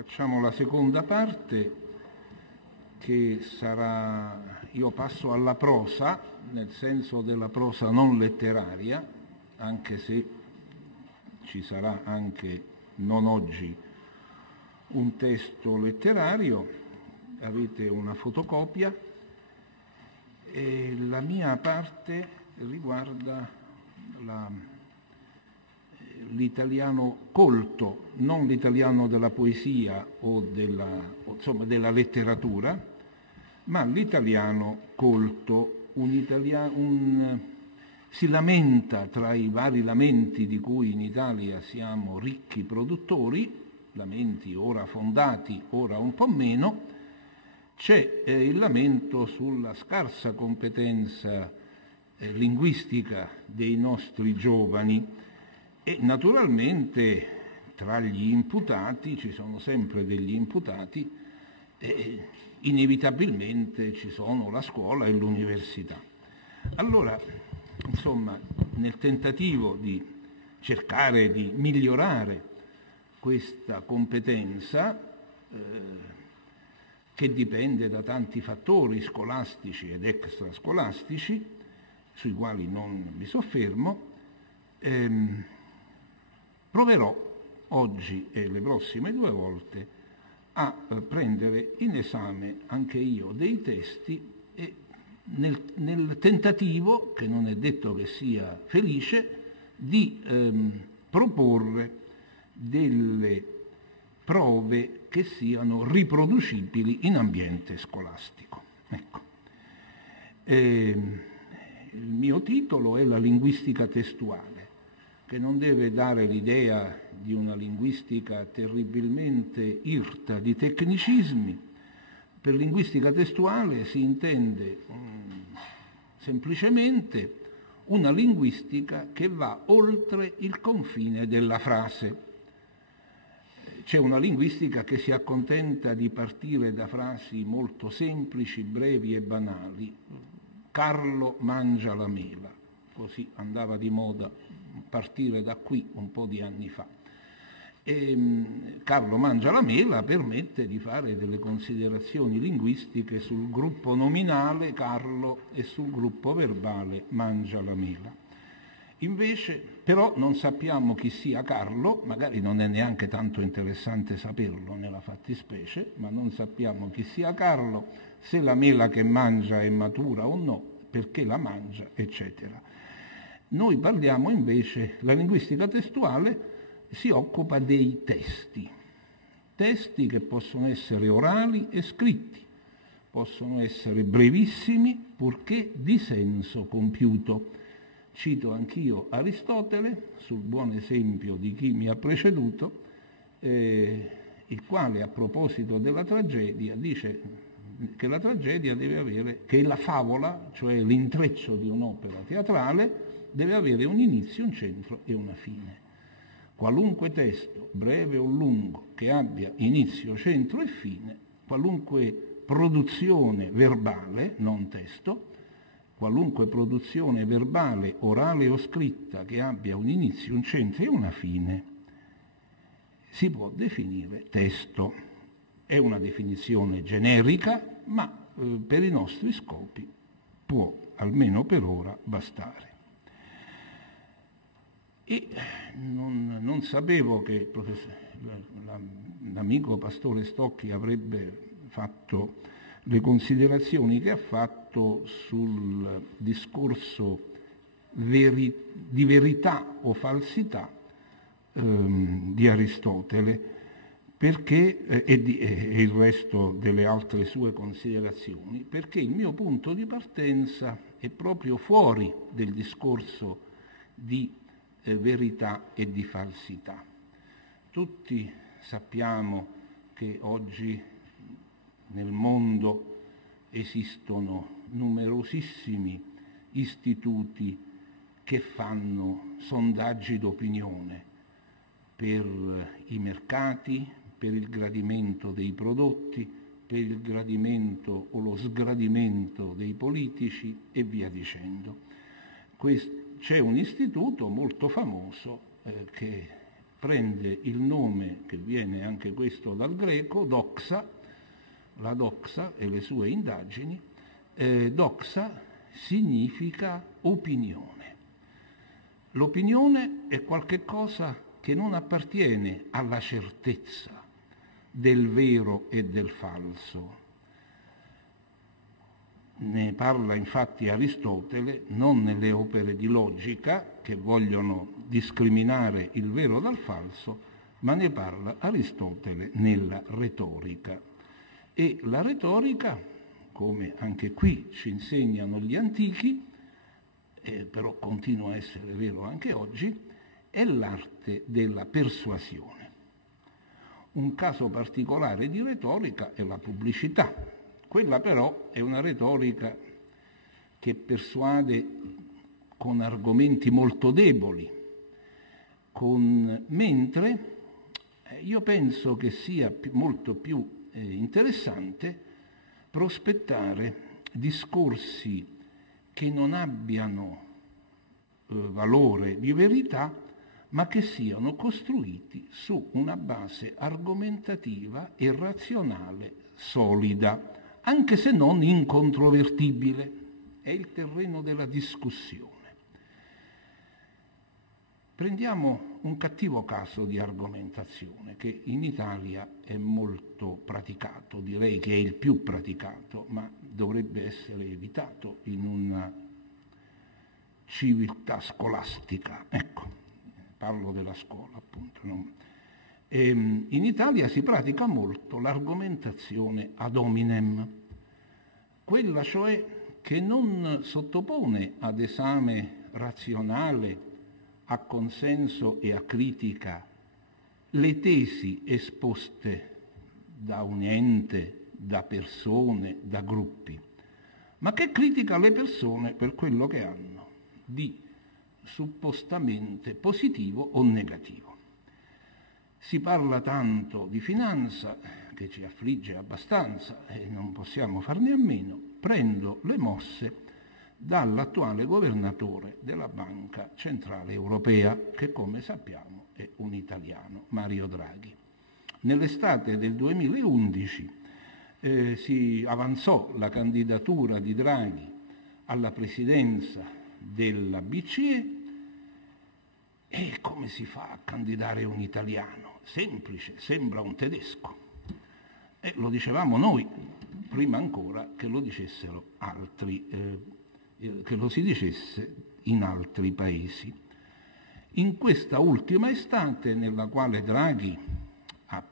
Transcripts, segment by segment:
Facciamo la seconda parte che sarà, io passo alla prosa, nel senso della prosa non letteraria, anche se ci sarà anche, non oggi, un testo letterario, avete una fotocopia, e la mia parte riguarda l'italiano colto, non l'italiano della poesia o della letteratura, ma l'italiano colto, si lamenta tra i vari lamenti di cui in Italia siamo ricchi produttori, lamenti ora fondati, ora un po' meno, c'è il lamento sulla scarsa competenza linguistica dei nostri giovani. E naturalmente tra gli imputati ci sono sempre degli imputati e inevitabilmente ci sono la scuola e l'università. Allora, insomma, nel tentativo di cercare di migliorare questa competenza, che dipende da tanti fattori scolastici ed extrascolastici, sui quali non mi soffermo, proverò oggi e le prossime 2 volte a prendere in esame anche io dei testi e nel tentativo, che non è detto che sia felice, di proporre delle prove che siano riproducibili in ambiente scolastico. Ecco. Il mio titolo è La linguistica testuale, che non deve dare l'idea di una linguistica terribilmente irta di tecnicismi. Per linguistica testuale si intende semplicemente una linguistica che va oltre il confine della frase. C'è una linguistica che si accontenta di partire da frasi molto semplici, brevi e banali. Carlo mangia la mela, così andava di moda partire da qui un po' di anni fa. Carlo mangia la mela permette di fare delle considerazioni linguistiche sul gruppo nominale Carlo e sul gruppo verbale mangia la mela. Invece, però, non sappiamo chi sia Carlo, magari non è neanche tanto interessante saperlo nella fattispecie, ma non sappiamo chi sia Carlo, se la mela che mangia è matura o no, perché la mangia, eccetera. Noi parliamo invece, la linguistica testuale si occupa dei testi che possono essere orali e scritti, possono essere brevissimi purché di senso compiuto. Cito anch'io Aristotele, sul buon esempio di chi mi ha preceduto, il quale a proposito della tragedia dice che la tragedia deve avere, che la favola, cioè l'intreccio di un'opera teatrale, deve avere un inizio, un centro e una fine. Qualunque testo, breve o lungo, che abbia inizio, centro e fine, qualunque produzione verbale, non testo, qualunque produzione verbale, orale o scritta che abbia un inizio, un centro e una fine, si può definire testo. È una definizione generica, ma per i nostri scopi può, almeno per ora, bastare. E non sapevo che l'amico Pastore Stocchi avrebbe fatto le considerazioni che ha fatto sul discorso di verità o falsità di Aristotele, perché, e il resto delle altre sue considerazioni, perché il mio punto di partenza è proprio fuori del discorso di verità e di falsità. Tutti sappiamo che oggi nel mondo esistono numerosissimi istituti che fanno sondaggi d'opinione per i mercati, per il gradimento dei prodotti, per il gradimento o lo sgradimento dei politici e via dicendo. C'è un istituto molto famoso che prende il nome, che viene anche questo dal greco, doxa, la doxa e le sue indagini. Doxa significa opinione. L'opinione è qualche cosa che non appartiene alla certezza del vero e del falso. Ne parla infatti Aristotele non nelle opere di logica che vogliono discriminare il vero dal falso, ma ne parla Aristotele nella retorica. E la retorica, come anche qui ci insegnano gli antichi, però continua a essere vero anche oggi, è l'arte della persuasione. Un caso particolare di retorica è la pubblicità. Quella però è una retorica che persuade con argomenti molto deboli, mentre io penso che sia molto più interessante prospettare discorsi che non abbiano valore di verità, ma che siano costruiti su una base argomentativa e razionale solida, anche se non incontrovertibile. È il terreno della discussione. Prendiamo un cattivo caso di argomentazione che in Italia è molto praticato, direi che è il più praticato, ma dovrebbe essere evitato in una civiltà scolastica. Ecco, parlo della scuola, appunto. No? In Italia si pratica molto l'argomentazione ad hominem, quella cioè che non sottopone ad esame razionale, a consenso e a critica le tesi esposte da un ente, da persone, da gruppi, ma che critica le persone per quello che hanno di suppostamente positivo o negativo. Si parla tanto di finanza, che ci affligge abbastanza e non possiamo farne a meno. Prendo le mosse dall'attuale governatore della Banca Centrale Europea, che come sappiamo è un italiano, Mario Draghi. Nell'estate del 2011 si avanzò la candidatura di Draghi alla presidenza della BCE. E come si fa a candidare un italiano? Semplice, sembra un tedesco. E lo dicevamo noi, prima ancora che lo dicessero altri, che lo si dicesse in altri paesi. In questa ultima estate, nella quale Draghi ha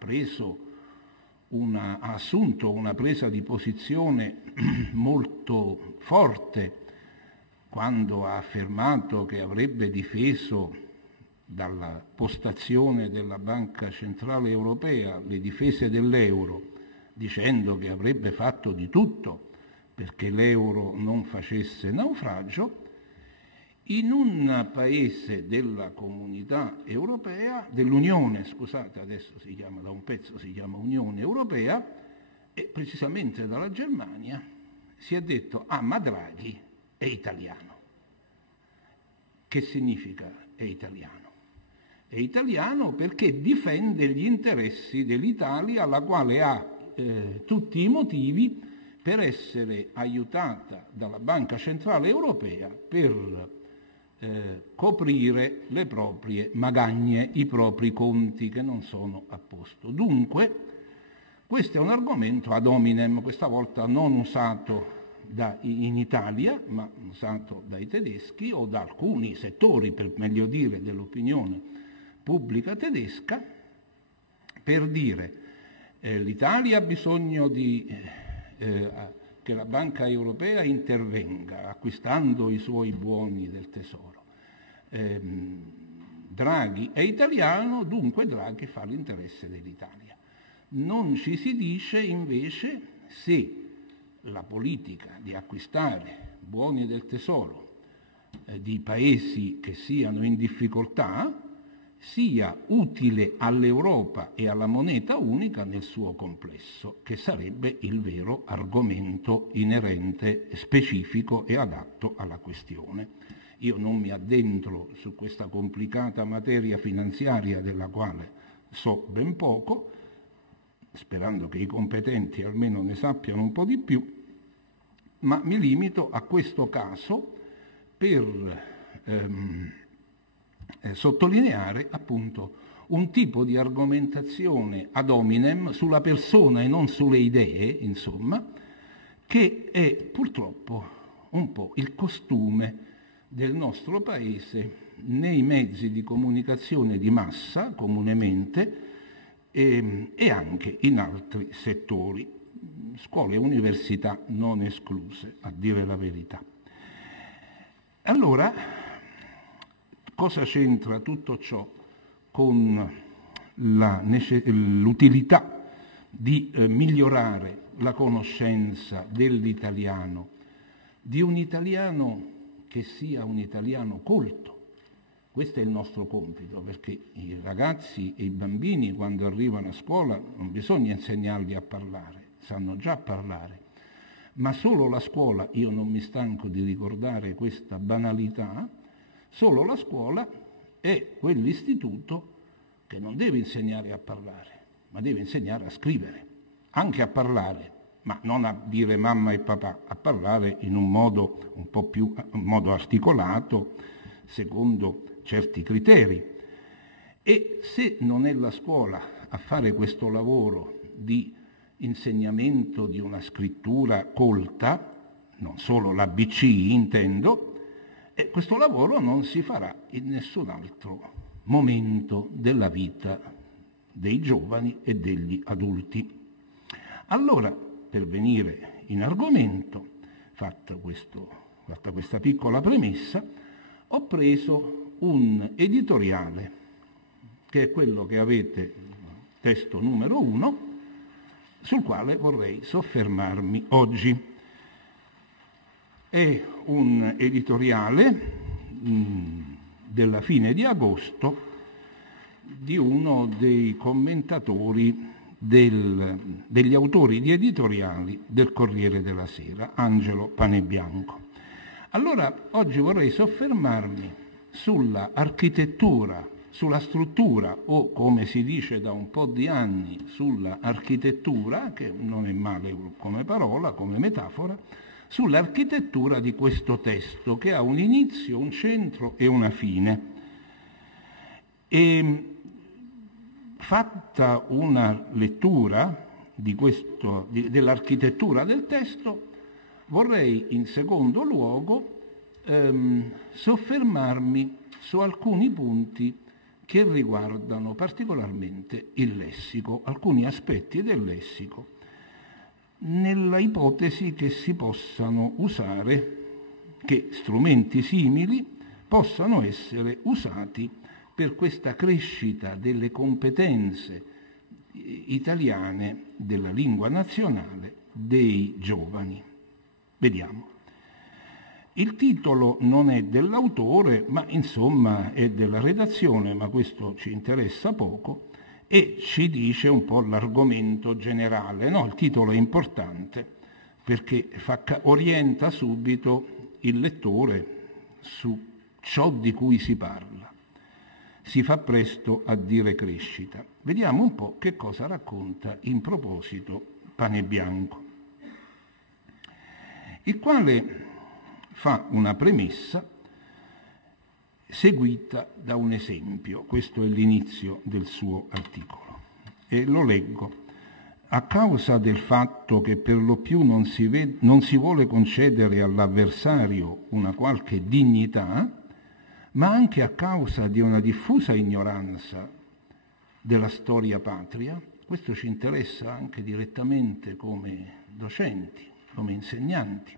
assunto una presa di posizione molto forte, quando ha affermato che avrebbe difeso dalla postazione della Banca Centrale Europea le difese dell'euro, dicendo che avrebbe fatto di tutto perché l'euro non facesse naufragio, in un paese della comunità europea, dell'Unione, scusate, adesso si chiama, da un pezzo si chiama Unione Europea, e precisamente dalla Germania, si è detto: ah, ma Draghi è italiano. Che significa è italiano? È italiano perché difende gli interessi dell'Italia, alla quale ha tutti i motivi per essere aiutata dalla Banca Centrale Europea per coprire le proprie magagne, i propri conti che non sono a posto. Dunque, questo è un argomento ad hominem, questa volta non usato in Italia, ma usato dai tedeschi o da alcuni settori, per meglio dire, dell'opinione pubblica tedesca, per dire l'Italia ha bisogno che la Banca Europea intervenga acquistando i suoi buoni del tesoro. Draghi è italiano, dunque Draghi fa l'interesse dell'Italia. Non ci si dice invece se la politica di acquistare buoni del tesoro di paesi che siano in difficoltà sia utile all'Europa e alla moneta unica nel suo complesso, che sarebbe il vero argomento inerente, specifico e adatto alla questione. Io non mi addentro su questa complicata materia finanziaria della quale so ben poco, sperando che i competenti almeno ne sappiano un po' di più, ma mi limito a questo caso per sottolineare appunto un tipo di argomentazione ad hominem sulla persona e non sulle idee, insomma, che è purtroppo un po' il costume del nostro Paese nei mezzi di comunicazione di massa, comunemente, e anche in altri settori, scuole e università non escluse, a dire la verità. Allora, cosa c'entra tutto ciò con l'utilità di migliorare la conoscenza dell'italiano, di un italiano che sia un italiano colto? Questo è il nostro compito, perché i ragazzi e i bambini quando arrivano a scuola non bisogna insegnarli a parlare, sanno già parlare, ma solo la scuola, io non mi stanco di ricordare questa banalità, solo la scuola è quell'istituto che non deve insegnare a parlare, ma deve insegnare a scrivere, anche a parlare, ma non a dire mamma e papà, a parlare in un modo un po' più articolato, secondo certi criteri. E se non è la scuola a fare questo lavoro di insegnamento di una scrittura colta, non solo l'ABC intendo, questo lavoro non si farà in nessun altro momento della vita dei giovani e degli adulti. Allora, per venire in argomento, fatta questa piccola premessa, ho preso un editoriale, che è quello che avete, testo numero 1, sul quale vorrei soffermarmi oggi. È un editoriale della fine di agosto di uno dei commentatori degli autori di editoriali del Corriere della Sera, Angelo Panebianco. Allora, oggi vorrei soffermarmi sulla architettura, sulla struttura, o come si dice da un po' di anni, sulla architettura, che non è male come parola, come metafora, sull'architettura di questo testo, che ha un inizio, un centro e una fine. E fatta una lettura dell'architettura del testo, vorrei in secondo luogo soffermarmi su alcuni punti che riguardano particolarmente il lessico, alcuni aspetti del lessico, nella ipotesi che si possano usare, che strumenti simili possano essere usati per questa crescita delle competenze italiane della lingua nazionale dei giovani. Vediamo. Il titolo non è dell'autore, ma insomma è della redazione, ma questo ci interessa poco, e ci dice un po' l'argomento generale. No, il titolo è importante perché orienta subito il lettore su ciò di cui si parla. Si fa presto a dire crescita. Vediamo un po' che cosa racconta in proposito Panebianco, il quale fa una premessa seguita da un esempio. Questo è l'inizio del suo articolo e lo leggo. A causa del fatto che per lo più non si vuole concedere all'avversario una qualche dignità, ma anche a causa di una diffusa ignoranza della storia patria, questo ci interessa anche direttamente come docenti, come insegnanti,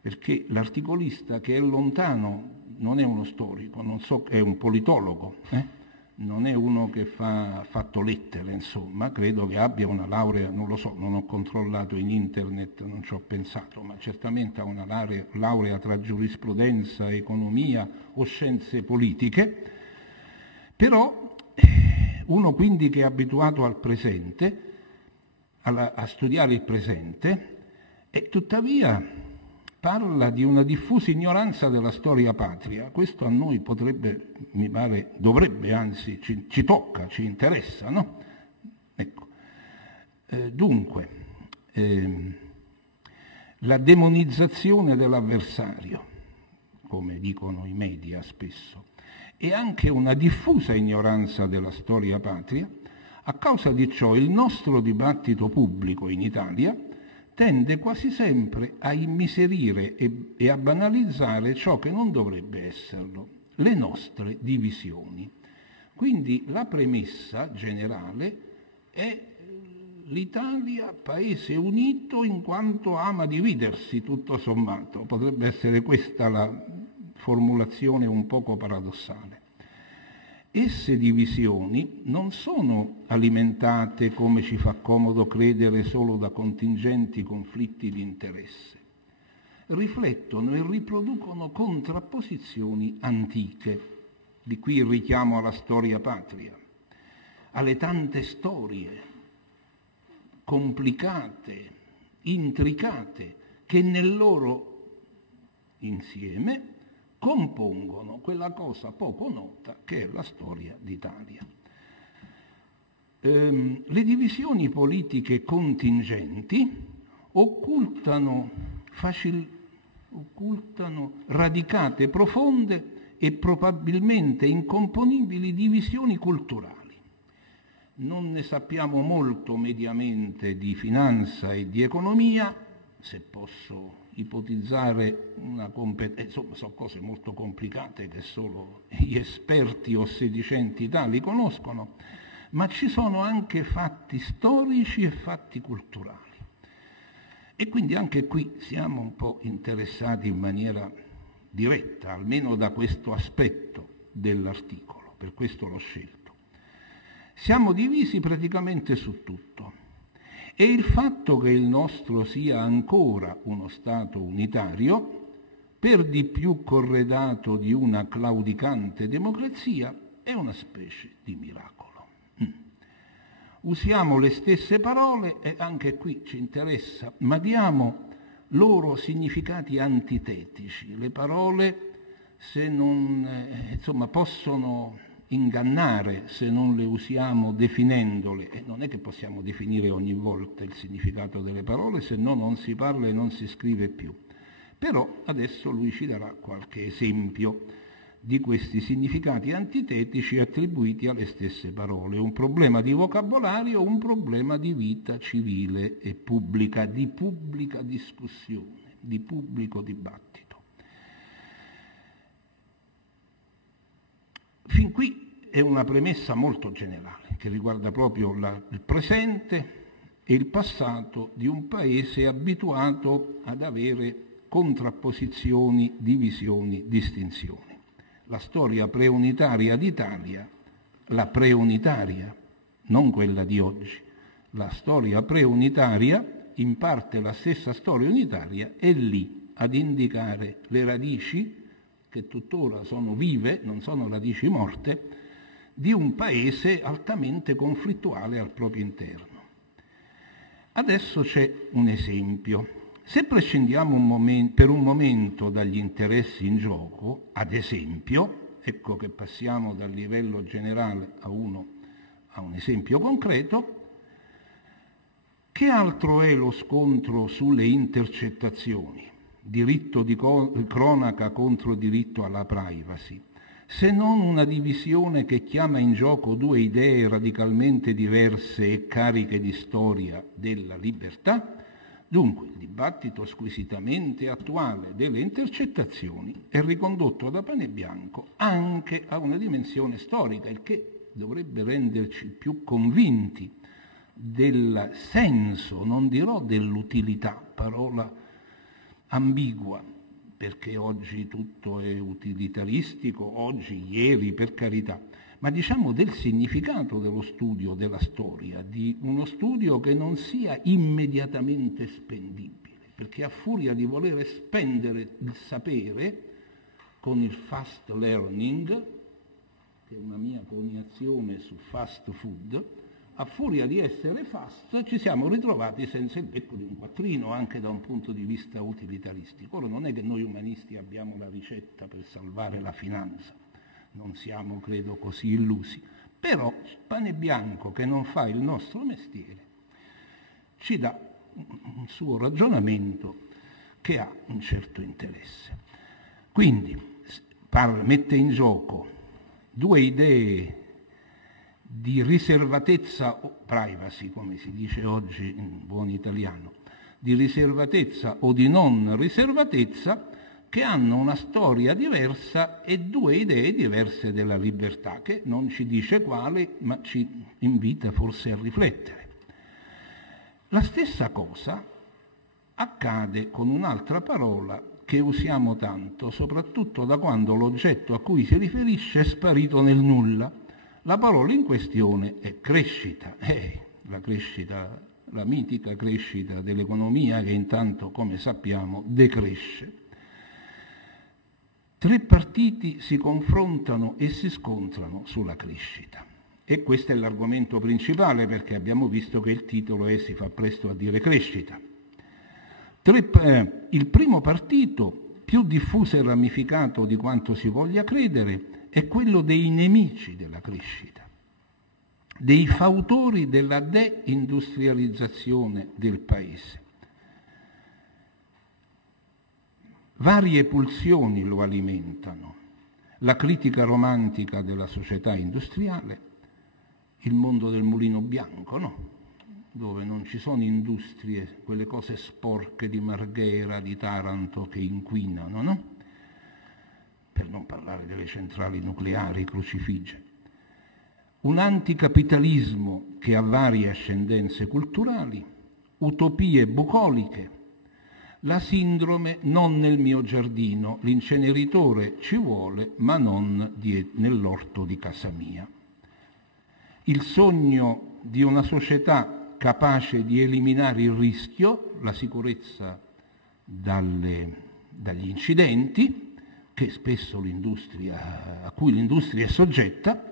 perché l'articolista che è lontano non è uno storico, è un politologo, non è uno che ha fatto lettere, insomma, credo che abbia una laurea, non lo so, non ho controllato in internet, non ci ho pensato, ma certamente ha una laurea tra giurisprudenza, economia o scienze politiche, però uno quindi che è abituato al presente, a studiare il presente, e tuttavia parla di una diffusa ignoranza della storia patria. Questo a noi potrebbe, mi pare, dovrebbe, anzi, ci tocca, ci interessa, no? Ecco. Dunque, la demonizzazione dell'avversario, come dicono i media spesso, e anche una diffusa ignoranza della storia patria. A causa di ciò il nostro dibattito pubblico in Italia tende quasi sempre a immiserire e a banalizzare ciò che non dovrebbe esserlo, le nostre divisioni. Quindi la premessa generale è l'Italia paese unito in quanto ama dividersi tutto sommato. Potrebbe essere questa la formulazione un poco paradossale. Esse divisioni non sono alimentate, come ci fa comodo credere, solo da contingenti conflitti di interesse. Riflettono e riproducono contrapposizioni antiche, di qui il richiamo alla storia patria, alle tante storie complicate, intricate, che nel loro insieme compongono quella cosa poco nota che è la storia d'Italia. Le divisioni politiche contingenti occultano radicate, profonde e probabilmente incomponibili divisioni culturali. Non ne sappiamo molto mediamente di finanza e di economia, se posso ipotizzare insomma, sono cose molto complicate che solo gli esperti o sedicenti tali conoscono, ma ci sono anche fatti storici e fatti culturali. E quindi anche qui siamo un po' interessati in maniera diretta, almeno da questo aspetto dell'articolo, per questo l'ho scelto. Siamo divisi praticamente su tutto. E il fatto che il nostro sia ancora uno Stato unitario, per di più corredato di una claudicante democrazia, è una specie di miracolo. Usiamo le stesse parole e anche qui ci interessa, ma diamo loro significati antitetici. Le parole, se non, possono ingannare se non le usiamo definendole, e non è che possiamo definire ogni volta il significato delle parole, se no non si parla e non si scrive più. Però adesso lui ci darà qualche esempio di questi significati antitetici attribuiti alle stesse parole. Un problema di vocabolario, un problema di vita civile e pubblica, di pubblica discussione, di pubblico dibattito. Fin qui è una premessa molto generale, che riguarda proprio il presente e il passato di un paese abituato ad avere contrapposizioni, divisioni, distinzioni. La storia preunitaria d'Italia, la preunitaria, non quella di oggi, la storia preunitaria, in parte la stessa storia unitaria, è lì ad indicare le radici che tuttora sono vive, non sono radici morte, di un paese altamente conflittuale al proprio interno. Adesso c'è un esempio. Se prescindiamo per un momento dagli interessi in gioco, ad esempio, ecco che passiamo dal livello generale a un esempio concreto, che altro è lo scontro sulle intercettazioni? Diritto di cronaca contro diritto alla privacy, se non una divisione che chiama in gioco due idee radicalmente diverse e cariche di storia della libertà. Dunque il dibattito squisitamente attuale delle intercettazioni è ricondotto da Panebianco anche a una dimensione storica, il che dovrebbe renderci più convinti del senso, non dirò dell'utilità, parola ambigua, perché oggi tutto è utilitaristico, oggi, ieri, per carità, ma diciamo del significato dello studio della storia, di uno studio che non sia immediatamente spendibile, perché a furia di voler spendere il sapere con il fast learning, che è una mia coniazione su fast food, a furia di essere fast, ci siamo ritrovati senza il becco di un quattrino, anche da un punto di vista utilitaristico. Ora non è che noi umanisti abbiamo la ricetta per salvare la finanza, non siamo, credo, così illusi, però Panebianco, che non fa il nostro mestiere, ci dà un suo ragionamento che ha un certo interesse. Quindi mette in gioco due idee di riservatezza o privacy, come si dice oggi in buon italiano, di riservatezza o di non riservatezza, che hanno una storia diversa e due idee diverse della libertà, che non ci dice quale, ma ci invita forse a riflettere. La stessa cosa accade con un'altra parola che usiamo tanto, soprattutto da quando l'oggetto a cui si riferisce è sparito nel nulla. La parola in questione è crescita. La crescita, la mitica crescita dell'economia che intanto, come sappiamo, decresce. Tre partiti si confrontano e si scontrano sulla crescita. E questo è l'argomento principale, perché abbiamo visto che il titolo si fa presto a dire crescita. Il primo partito, più diffuso e ramificato di quanto si voglia credere, è quello dei nemici della crescita, dei fautori della deindustrializzazione del Paese. Varie pulsioni lo alimentano: la critica romantica della società industriale, il mondo del mulino bianco, no? Dove non ci sono industrie, quelle cose sporche di Marghera, di Taranto che inquinano, no? Per non parlare delle centrali nucleari crocifige. Un anticapitalismo che ha varie ascendenze culturali, utopie bucoliche, la sindrome non nel mio giardino, l'inceneritore ci vuole ma non nell'orto di casa mia. Il sogno di una società capace di eliminare il rischio, la sicurezza dagli incidenti, che spesso a cui l'industria è soggetta,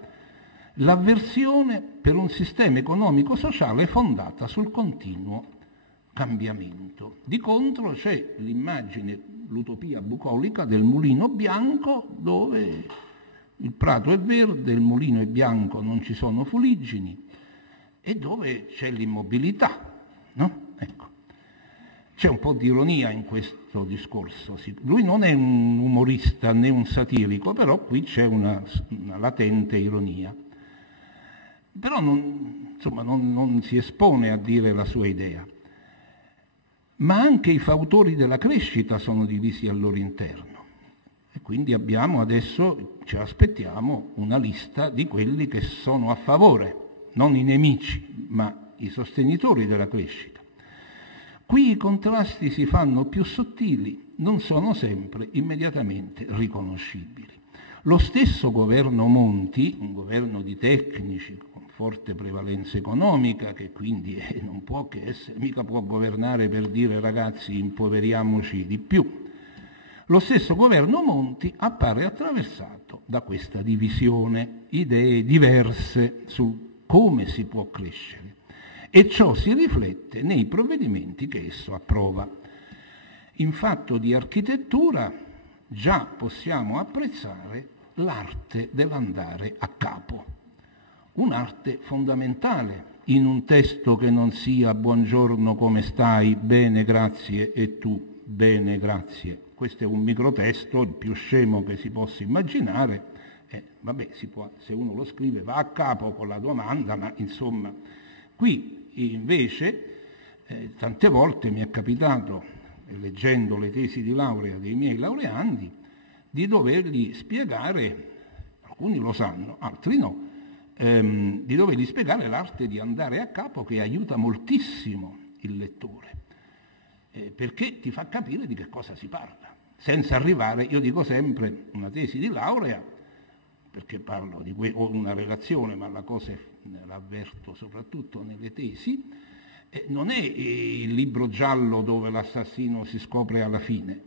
l'avversione per un sistema economico-sociale fondata sul continuo cambiamento. Di contro c'è l'immagine, l'utopia bucolica del mulino bianco, dove il prato è verde, il mulino è bianco, non ci sono fuliggini, e dove c'è l'immobilità, no? Ecco. C'è un po' di ironia in questo discorso. Lui non è un umorista né un satirico, però qui c'è una latente ironia. Però non si espone a dire la sua idea. Ma anche i fautori della crescita sono divisi al loro interno. E quindi adesso ci aspettiamo una lista di quelli che sono a favore, non i nemici, ma i sostenitori della crescita. Qui i contrasti si fanno più sottili, non sono sempre immediatamente riconoscibili. Lo stesso governo Monti, un governo di tecnici con forte prevalenza economica, che quindi non può che essere, mica può governare per dire ragazzi impoveriamoci di più. Lo stesso governo Monti appare attraversato da questa divisione, idee diverse su come si può crescere. E ciò si riflette nei provvedimenti che esso approva. In fatto di architettura già possiamo apprezzare l'arte dell'andare a capo, un'arte fondamentale in un testo che non sia buongiorno come stai, bene grazie e tu, bene grazie. Questo è un microtesto, il più scemo che si possa immaginare. Se uno lo scrive va a capo con la domanda, ma insomma, qui invece tante volte mi è capitato, leggendo le tesi di laurea dei miei laureandi, di dovergli spiegare, alcuni lo sanno, altri no, di dovergli spiegare l'arte di andare a capo, che aiuta moltissimo il lettore, perché ti fa capire di che cosa si parla, senza arrivare, io dico sempre, una tesi di laurea, perché parlo ho una relazione, ma la cosa l'avverto soprattutto nelle tesi, non è il libro giallo dove l'assassino si scopre alla fine.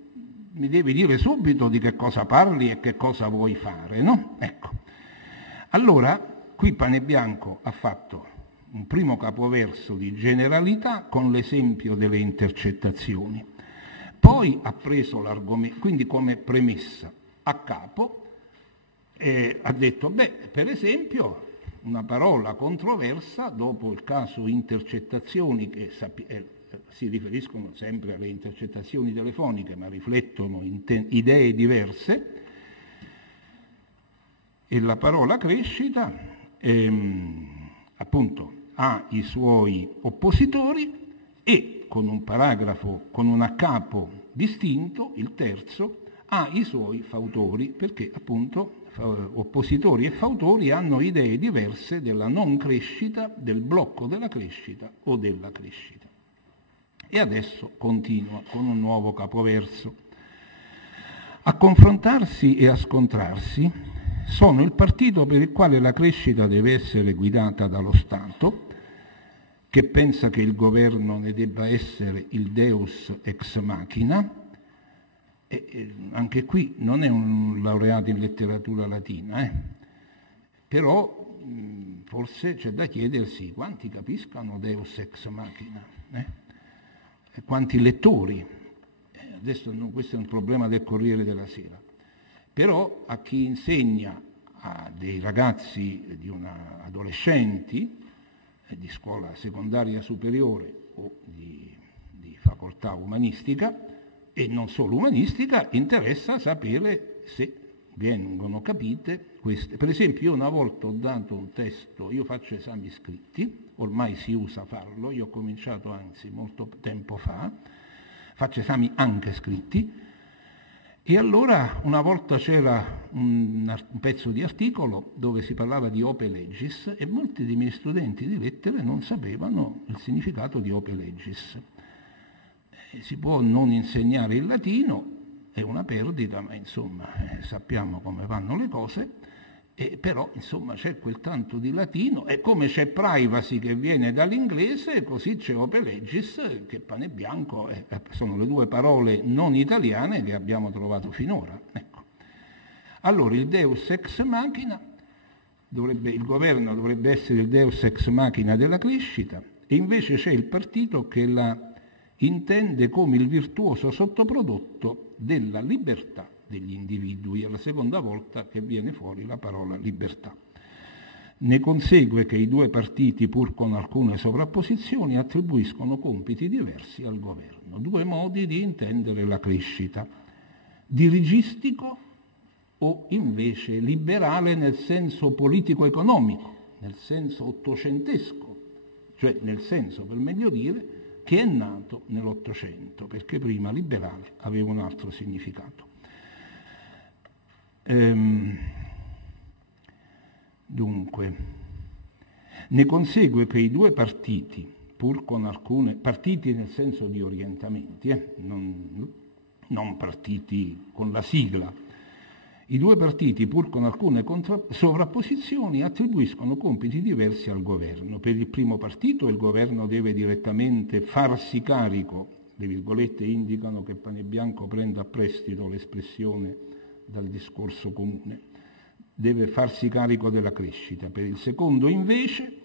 Mi devi dire subito di che cosa parli e che cosa vuoi fare, no? Ecco. Allora, qui Panebianco ha fatto un primo capoverso di generalità con l'esempio delle intercettazioni. Poi ha preso l'argomento, quindi come premessa a capo, ha detto, per esempio, una parola controversa dopo il caso intercettazioni, che si riferiscono sempre alle intercettazioni telefoniche, ma riflettono idee diverse, e la parola crescita appunto ha i suoi oppositori e con un paragrafo, con un accapo distinto, il terzo, ha i suoi fautori, perché appunto oppositori e fautori hanno idee diverse della non crescita, del blocco della crescita o della crescita. E adesso continua con un nuovo capoverso. A confrontarsi e a scontrarsi sono il partito per il quale la crescita deve essere guidata dallo Stato, che pensa che il governo ne debba essere il deus ex machina, e anche qui non è un laureato in letteratura latina, però forse c'è da chiedersi quanti capiscano deus ex machina, e quanti lettori. Adesso questo è un problema del Corriere della Sera. Però a chi insegna a dei ragazzi, adolescenti, di scuola secondaria superiore o di facoltà umanistica, e non solo umanistica, interessa sapere se vengono capite queste. Per esempio, io una volta ho dato un testo, io faccio esami scritti, ormai si usa farlo, io ho cominciato anzi molto tempo fa, faccio esami anche scritti, e allora una volta c'era un pezzo di articolo dove si parlava di ope legis e molti dei miei studenti di lettere non sapevano il significato di ope legis. Si può non insegnare il latino, è una perdita, ma insomma sappiamo come vanno le cose, però insomma c'è quel tanto di latino, e come c'è privacy che viene dall'inglese, così c'è ope legis, che pane bianco, sono le due parole non italiane che abbiamo trovato finora. Ecco. Allora il deus ex machina, il governo dovrebbe essere il deus ex machina della crescita, e invece c'è il partito che la intende come il virtuoso sottoprodotto della libertà degli individui. È la seconda volta che viene fuori la parola libertà. Ne consegue che i due partiti, pur con alcune sovrapposizioni, attribuiscono compiti diversi al governo. Due modi di intendere la crescita: dirigistico o invece liberale nel senso politico-economico, nel senso ottocentesco, cioè nel senso, per meglio dire, che è nato nell'Ottocento, perché prima liberale aveva un altro significato. Dunque, ne consegue che i due partiti, pur con alcune partiti nel senso di orientamenti, non partiti con la sigla, i due partiti, pur con alcune sovrapposizioni, attribuiscono compiti diversi al governo. Per il primo partito il governo deve direttamente farsi carico, le virgolette indicano che Panebianco prende a prestito l'espressione dal discorso comune, deve farsi carico della crescita. Per il secondo invece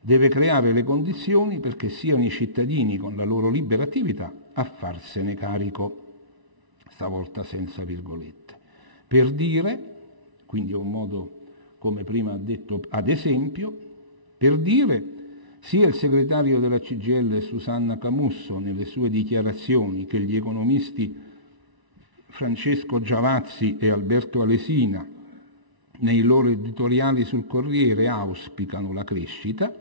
deve creare le condizioni perché siano i cittadini con la loro libera attività a farsene carico, stavolta senza virgolette. Per dire, quindi è un modo, come prima ha detto, ad esempio, per dire, sia il segretario della CGIL Susanna Camusso nelle sue dichiarazioni che gli economisti Francesco Giavazzi e Alberto Alesina nei loro editoriali sul Corriere auspicano la crescita,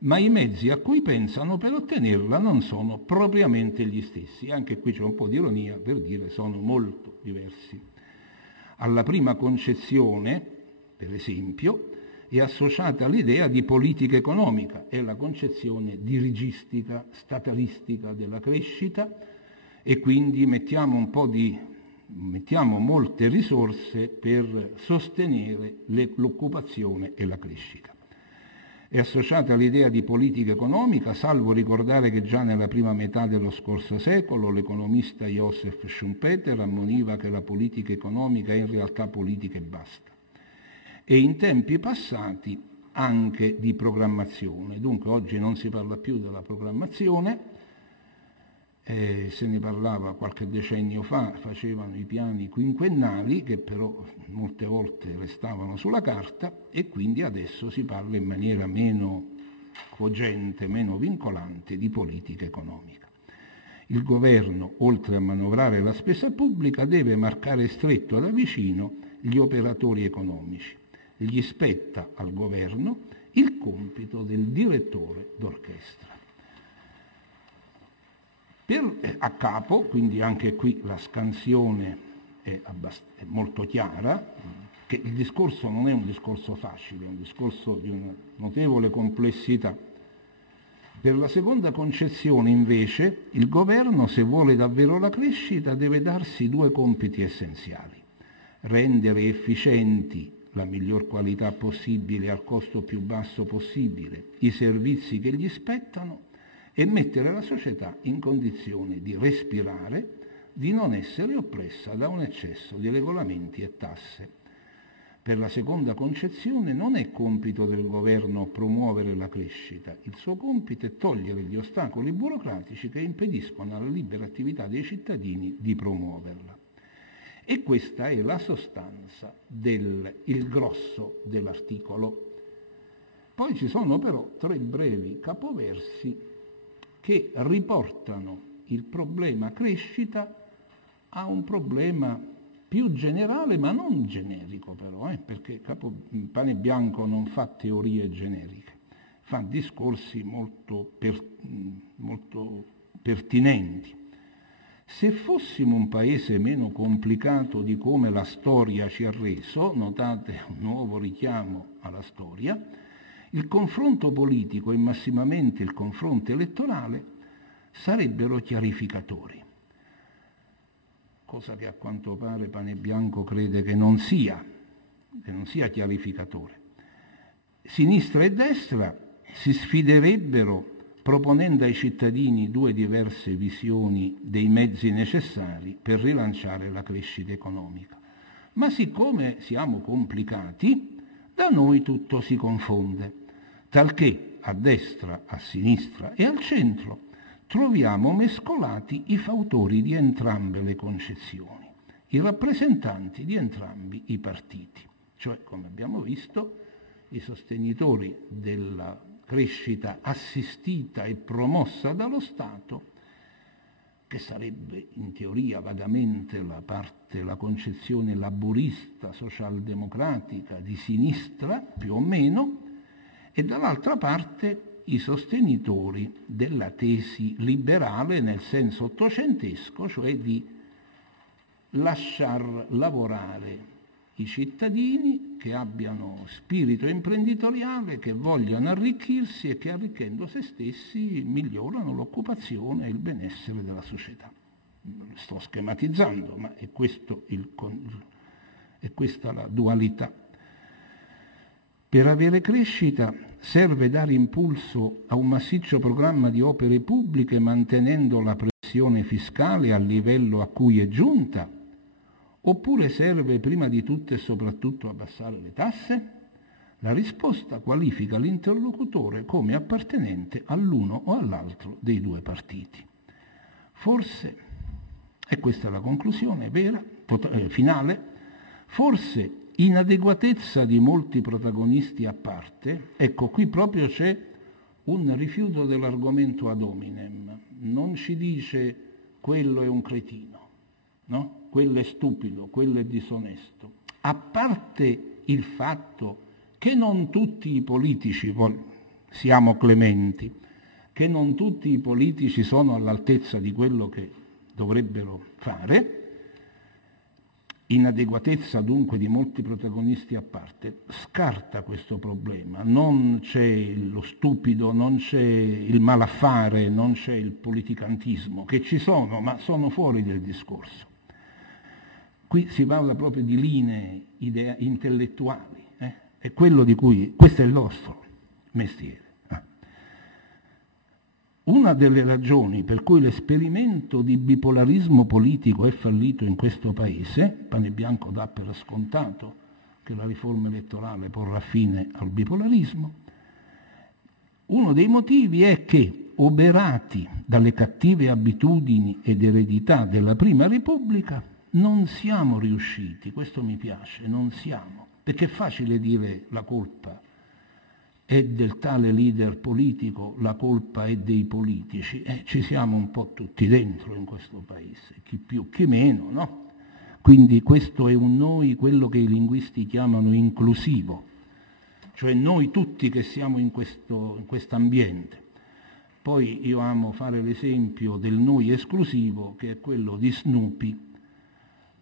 ma i mezzi a cui pensano per ottenerla non sono propriamente gli stessi. Anche qui c'è un po' di ironia, per dire sono molto diversi. Alla prima concezione, per esempio, è associata l'idea di politica economica, è la concezione dirigistica, statalistica della crescita, e quindi mettiamo molte risorse per sostenere l'occupazione e la crescita. È associata all'idea di politica economica, salvo ricordare che già nella prima metà dello scorso secolo l'economista Joseph Schumpeter ammoniva che la politica economica è in realtà politica e basta. E in tempi passati anche di programmazione. Dunque oggi non si parla più della programmazione, se ne parlava qualche decennio fa, facevano i piani quinquennali che però molte volte restavano sulla carta, e quindi adesso si parla in maniera meno cogente, meno vincolante di politica economica. Il governo, oltre a manovrare la spesa pubblica, deve marcare stretto da vicino gli operatori economici. Gli spetta al governo il compito del direttore d'orchestra. A capo, quindi anche qui la scansione è molto chiara, che il discorso non è un discorso facile, è un discorso di una notevole complessità. Per la seconda concezione, invece, il governo, se vuole davvero la crescita, deve darsi due compiti essenziali: rendere efficienti la miglior qualità possibile al costo più basso possibile i servizi che gli spettano, e mettere la società in condizione di respirare, di non essere oppressa da un eccesso di regolamenti e tasse. Per la seconda concezione non è compito del governo promuovere la crescita, il suo compito è togliere gli ostacoli burocratici che impediscono alla libera attività dei cittadini di promuoverla. E questa è la sostanza, il grosso dell'articolo. Poi ci sono però 3 brevi capoversi che riportano il problema crescita a un problema più generale, ma non generico però, perché Panebianco non fa teorie generiche, fa discorsi molto pertinenti. Se fossimo un paese meno complicato di come la storia ci ha reso, notate un nuovo richiamo alla storia, il confronto politico e massimamente il confronto elettorale sarebbero chiarificatori, cosa che a quanto pare Panebianco crede che non sia chiarificatore. Sinistra e destra si sfiderebbero proponendo ai cittadini 2 diverse visioni dei mezzi necessari per rilanciare la crescita economica. Ma siccome siamo complicati, da noi tutto si confonde, talché a destra, a sinistra e al centro troviamo mescolati i fautori di entrambe le concezioni, i rappresentanti di entrambi i partiti, cioè, come abbiamo visto, i sostenitori della crescita assistita e promossa dallo Stato, che sarebbe in teoria vagamente la concezione laburista, socialdemocratica di sinistra, più o meno, e dall'altra parte i sostenitori della tesi liberale nel senso ottocentesco, cioè di lasciar lavorare i cittadini che abbiano spirito imprenditoriale, che vogliano arricchirsi e che arricchendo se stessi migliorano l'occupazione e il benessere della società. Sto schematizzando, ma è questa la dualità. Per avere crescita serve dare impulso a un massiccio programma di opere pubbliche mantenendo la pressione fiscale al livello a cui è giunta? Oppure serve prima di tutto e soprattutto abbassare le tasse? La risposta qualifica l'interlocutore come appartenente all'uno o all'altro dei 2 partiti. Forse, e questa è la conclusione vera, finale, forse inadeguatezza di molti protagonisti a parte, ecco qui proprio c'è un rifiuto dell'argomento ad hominem, non ci dice quello è un cretino, no? Quello è stupido, quello è disonesto, a parte il fatto che non tutti i politici, siamo clementi, che non tutti i politici sono all'altezza di quello che dovrebbero fare, inadeguatezza dunque di molti protagonisti a parte, scarta questo problema. Non c'è lo stupido, non c'è il malaffare, non c'è il politicantismo, che ci sono, ma sono fuori del discorso. Qui si parla proprio di linee intellettuali, è quello di cui, questo è il nostro mestiere. Una delle ragioni per cui l'esperimento di bipolarismo politico è fallito in questo Paese, Panebianco dà per scontato che la riforma elettorale porrà fine al bipolarismo. Uno dei motivi è che, oberati dalle cattive abitudini ed eredità della Prima Repubblica, non siamo riusciti, questo mi piace, non siamo, perché è facile dire la colpa è del tale leader politico, la colpa è dei politici, ci siamo un po' tutti dentro in questo paese, chi più chi meno, no? Quindi questo è un noi, quello che i linguisti chiamano inclusivo, cioè noi tutti che siamo in quest'ambiente. Poi io amo fare l'esempio del noi esclusivo, che è quello di Snoopy,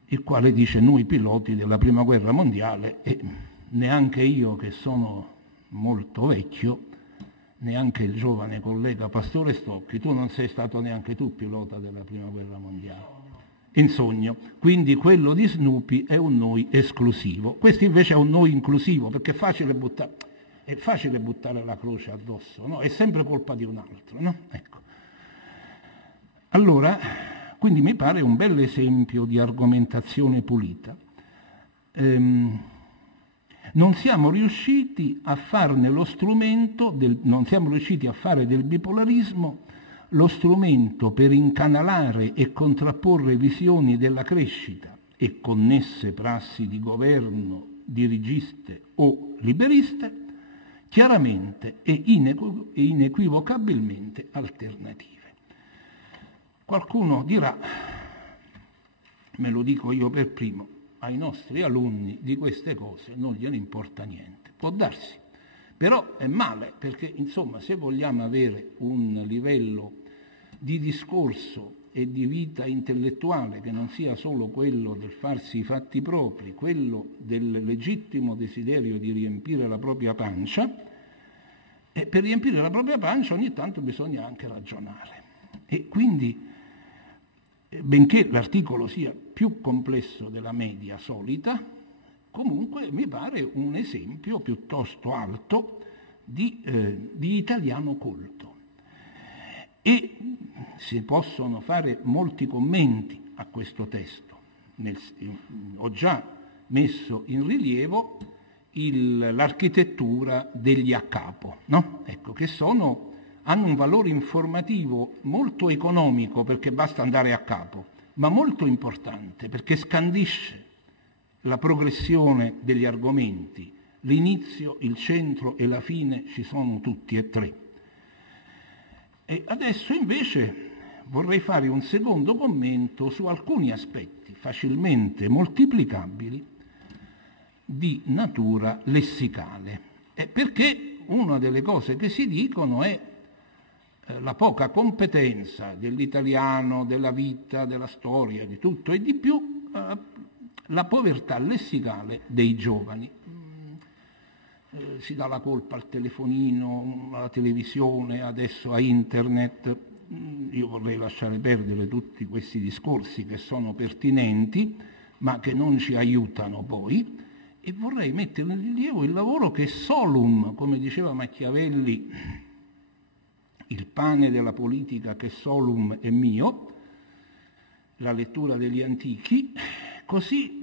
il quale dice noi piloti della Prima Guerra Mondiale, e neanche io che sono molto vecchio, neanche il giovane collega Pastore Stocchi, tu non sei stato neanche tu pilota della Prima Guerra Mondiale, in sogno. Quindi quello di Snoopy è un noi esclusivo, questo invece è un noi inclusivo, perché è facile buttare la croce addosso, no? È sempre colpa di un altro, no? Ecco. Allora, quindi mi pare un bel esempio di argomentazione pulita. Non siamo riusciti a farne lo strumento, non siamo riusciti a fare del bipolarismo lo strumento per incanalare e contrapporre visioni della crescita e connesse prassi di governo dirigiste o liberiste, chiaramente e inequivocabilmente alternative. Qualcuno dirà, me lo dico io per primo, ai nostri alunni di queste cose non gliene importa niente, può darsi, però è male, perché insomma se vogliamo avere un livello di discorso e di vita intellettuale che non sia solo quello del farsi i fatti propri, quello del legittimo desiderio di riempire la propria pancia, e per riempire la propria pancia ogni tanto bisogna anche ragionare. E quindi, benché l'articolo sia più complesso della media solita, comunque mi pare un esempio piuttosto alto di italiano colto. E si possono fare molti commenti a questo testo. Ho già messo in rilievo l'architettura degli a capo, no? Ecco, che hanno un valore informativo molto economico, perché basta andare a capo, ma molto importante perché scandisce la progressione degli argomenti. L'inizio, il centro e la fine ci sono tutti e tre. E adesso invece vorrei fare un secondo commento su alcuni aspetti facilmente moltiplicabili di natura lessicale, perché una delle cose che si dicono è la poca competenza dell'italiano, della vita, della storia, di tutto e di più, la povertà lessicale dei giovani. Si dà la colpa al telefonino, alla televisione, adesso a internet. Io vorrei lasciare perdere tutti questi discorsi che sono pertinenti, ma che non ci aiutano poi, e vorrei mettere in rilievo il lavoro che Solum, come diceva Machiavelli, il pane della politica che Solum è mio, la lettura degli antichi, così.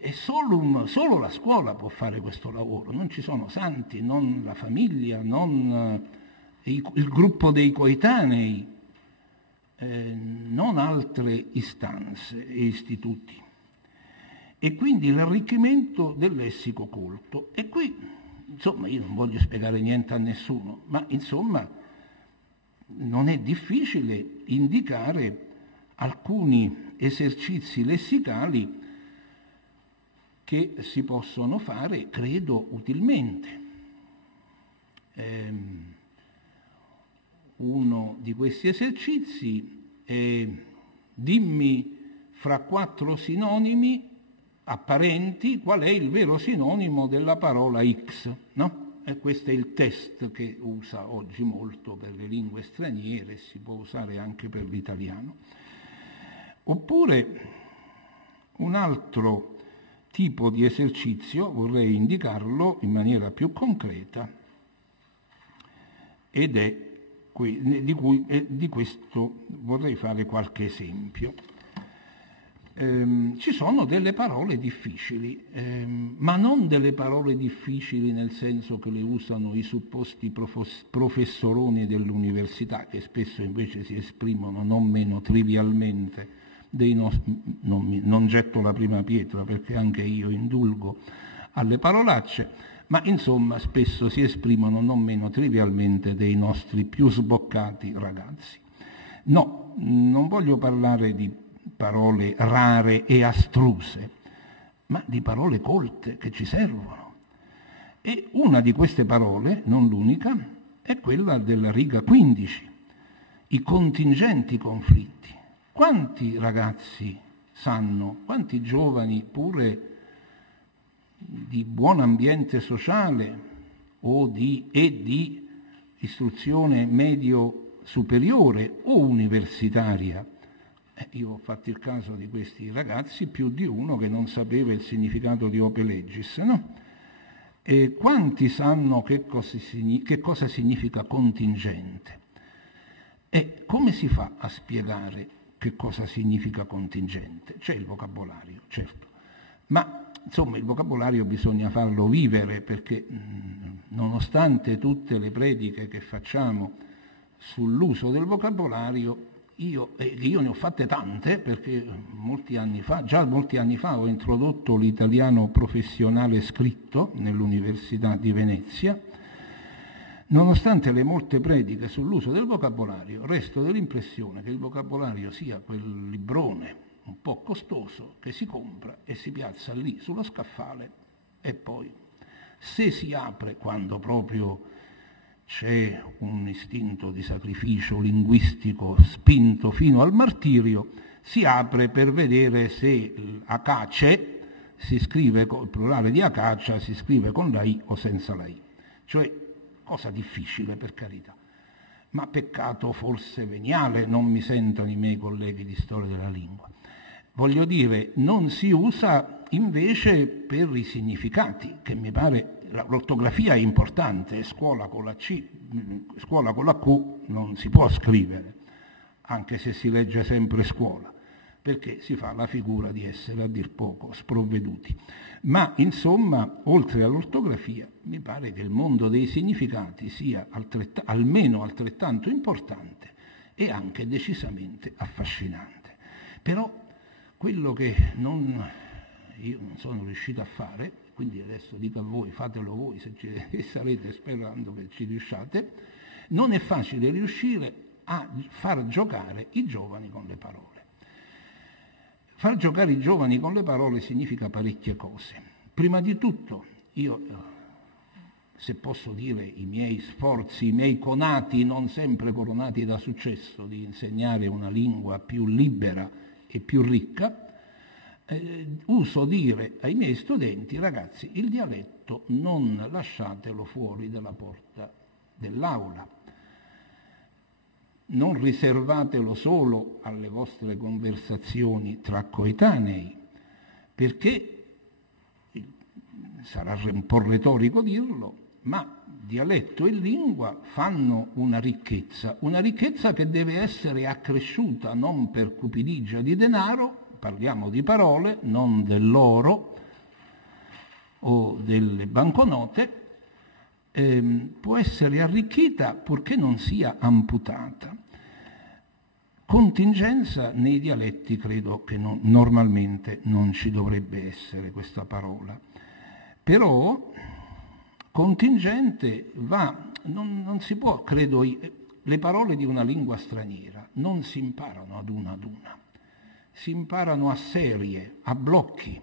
E solo la scuola può fare questo lavoro, non ci sono santi, non la famiglia, non il gruppo dei coetanei, non altre istanze e istituti. E quindi l'arricchimento del lessico colto. E qui, insomma, io non voglio spiegare niente a nessuno, ma insomma non è difficile indicare alcuni esercizi lessicali che si possono fare, credo, utilmente. Uno di questi esercizi è: dimmi fra 4 sinonimi apparenti qual è il vero sinonimo della parola X, no? E questo è il test che usa oggi molto per le lingue straniere, si può usare anche per l'italiano. Oppure un altro tipo di esercizio, vorrei indicarlo in maniera più concreta, ed è di questo vorrei fare qualche esempio. ci sono delle parole difficili, ma non delle parole difficili nel senso che le usano i supposti professoroni dell'università, che spesso invece si esprimono non meno trivialmente dei nostri. Non getto la prima pietra perché anche io indulgo alle parolacce, ma insomma spesso si esprimono non meno trivialmente dei nostri più sboccati ragazzi. No, non voglio parlare di parole rare e astruse, ma di parole colte che ci servono. E una di queste parole, non l'unica, è quella della riga 15, i contingenti conflitti. Quanti ragazzi sanno, quanti giovani pure di buon ambiente sociale o di istruzione medio superiore o universitaria. Io ho fatto il caso di questi ragazzi, più di uno che non sapeva il significato di Ope Legis, no? E quanti sanno che cosa significa contingente? E come si fa a spiegare che cosa significa contingente? C'è il vocabolario, certo, ma insomma il vocabolario bisogna farlo vivere, perché nonostante tutte le prediche che facciamo sull'uso del vocabolario, io ne ho fatte tante, perché già molti anni fa ho introdotto l'italiano professionale scritto nell'Università di Venezia. Nonostante le molte prediche sull'uso del vocabolario, resto dell'impressione che il vocabolario sia quel librone un po' costoso che si compra e si piazza lì sullo scaffale, e poi se si apre quando proprio c'è un istinto di sacrificio linguistico spinto fino al martirio, si apre per vedere se acace si scrive, il plurale di acacia si scrive con la I o senza la I. Cioè, cosa difficile, per carità, ma peccato forse veniale, non mi sentono i miei colleghi di storia della lingua. Voglio dire, non si usa invece per i significati, che mi pare. L'ortografia è importante, scuola con la C, scuola con la Q non si può scrivere, anche se si legge sempre scuola, perché si fa la figura di essere a dir poco sprovveduti. Ma insomma, oltre all'ortografia, mi pare che il mondo dei significati sia almeno altrettanto importante e anche decisamente affascinante. Però quello che io non sono riuscito a fare, quindi adesso dico a voi, fatelo voi se sarete, sperando che ci riusciate, non è facile riuscire a far giocare i giovani con le parole. Far giocare i giovani con le parole significa parecchie cose. Prima di tutto, io, se posso dire, i miei sforzi, i miei conati, non sempre coronati da successo, di insegnare una lingua più libera e più ricca, uso dire ai miei studenti: ragazzi, il dialetto non lasciatelo fuori dalla porta dell'aula, non riservatelo solo alle vostre conversazioni tra coetanei, perché sarà un po' retorico dirlo, ma dialetto e lingua fanno una ricchezza che deve essere accresciuta non per cupidigia di denaro. Parliamo di parole, non dell'oro o delle banconote, può essere arricchita purché non sia amputata. Contingenza nei dialetti credo che normalmente non ci dovrebbe essere questa parola, però contingente non si può, credo, le parole di una lingua straniera non si imparano ad una, si imparano a serie, a blocchi,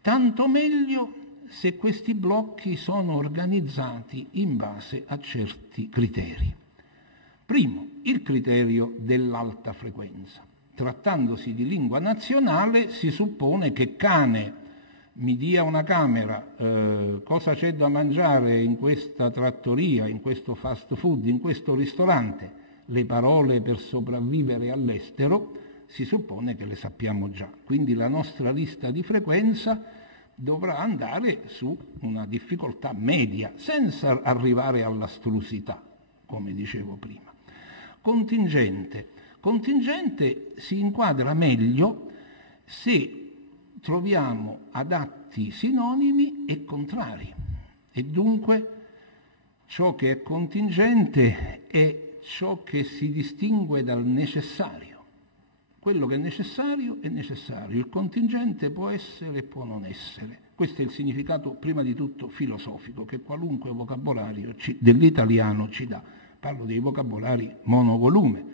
tanto meglio se questi blocchi sono organizzati in base a certi criteri. Primo, il criterio dell'alta frequenza. Trattandosi di lingua nazionale, si suppone che Cane mi dia una camera, cosa c'è da mangiare in questa trattoria, in questo fast food, in questo ristorante, le parole per sopravvivere all'estero, si suppone che le sappiamo già. Quindi la nostra lista di frequenza dovrà andare su una difficoltà media, senza arrivare all'astrusità, come dicevo prima. Contingente si inquadra meglio se troviamo adatti sinonimi e contrari. E dunque ciò che è contingente è ciò che si distingue dal necessario. Quello che è necessario, il contingente può essere e può non essere. Questo è il significato prima di tutto filosofico che qualunque vocabolario dell'italiano ci dà. Parlo dei vocabolari monovolume,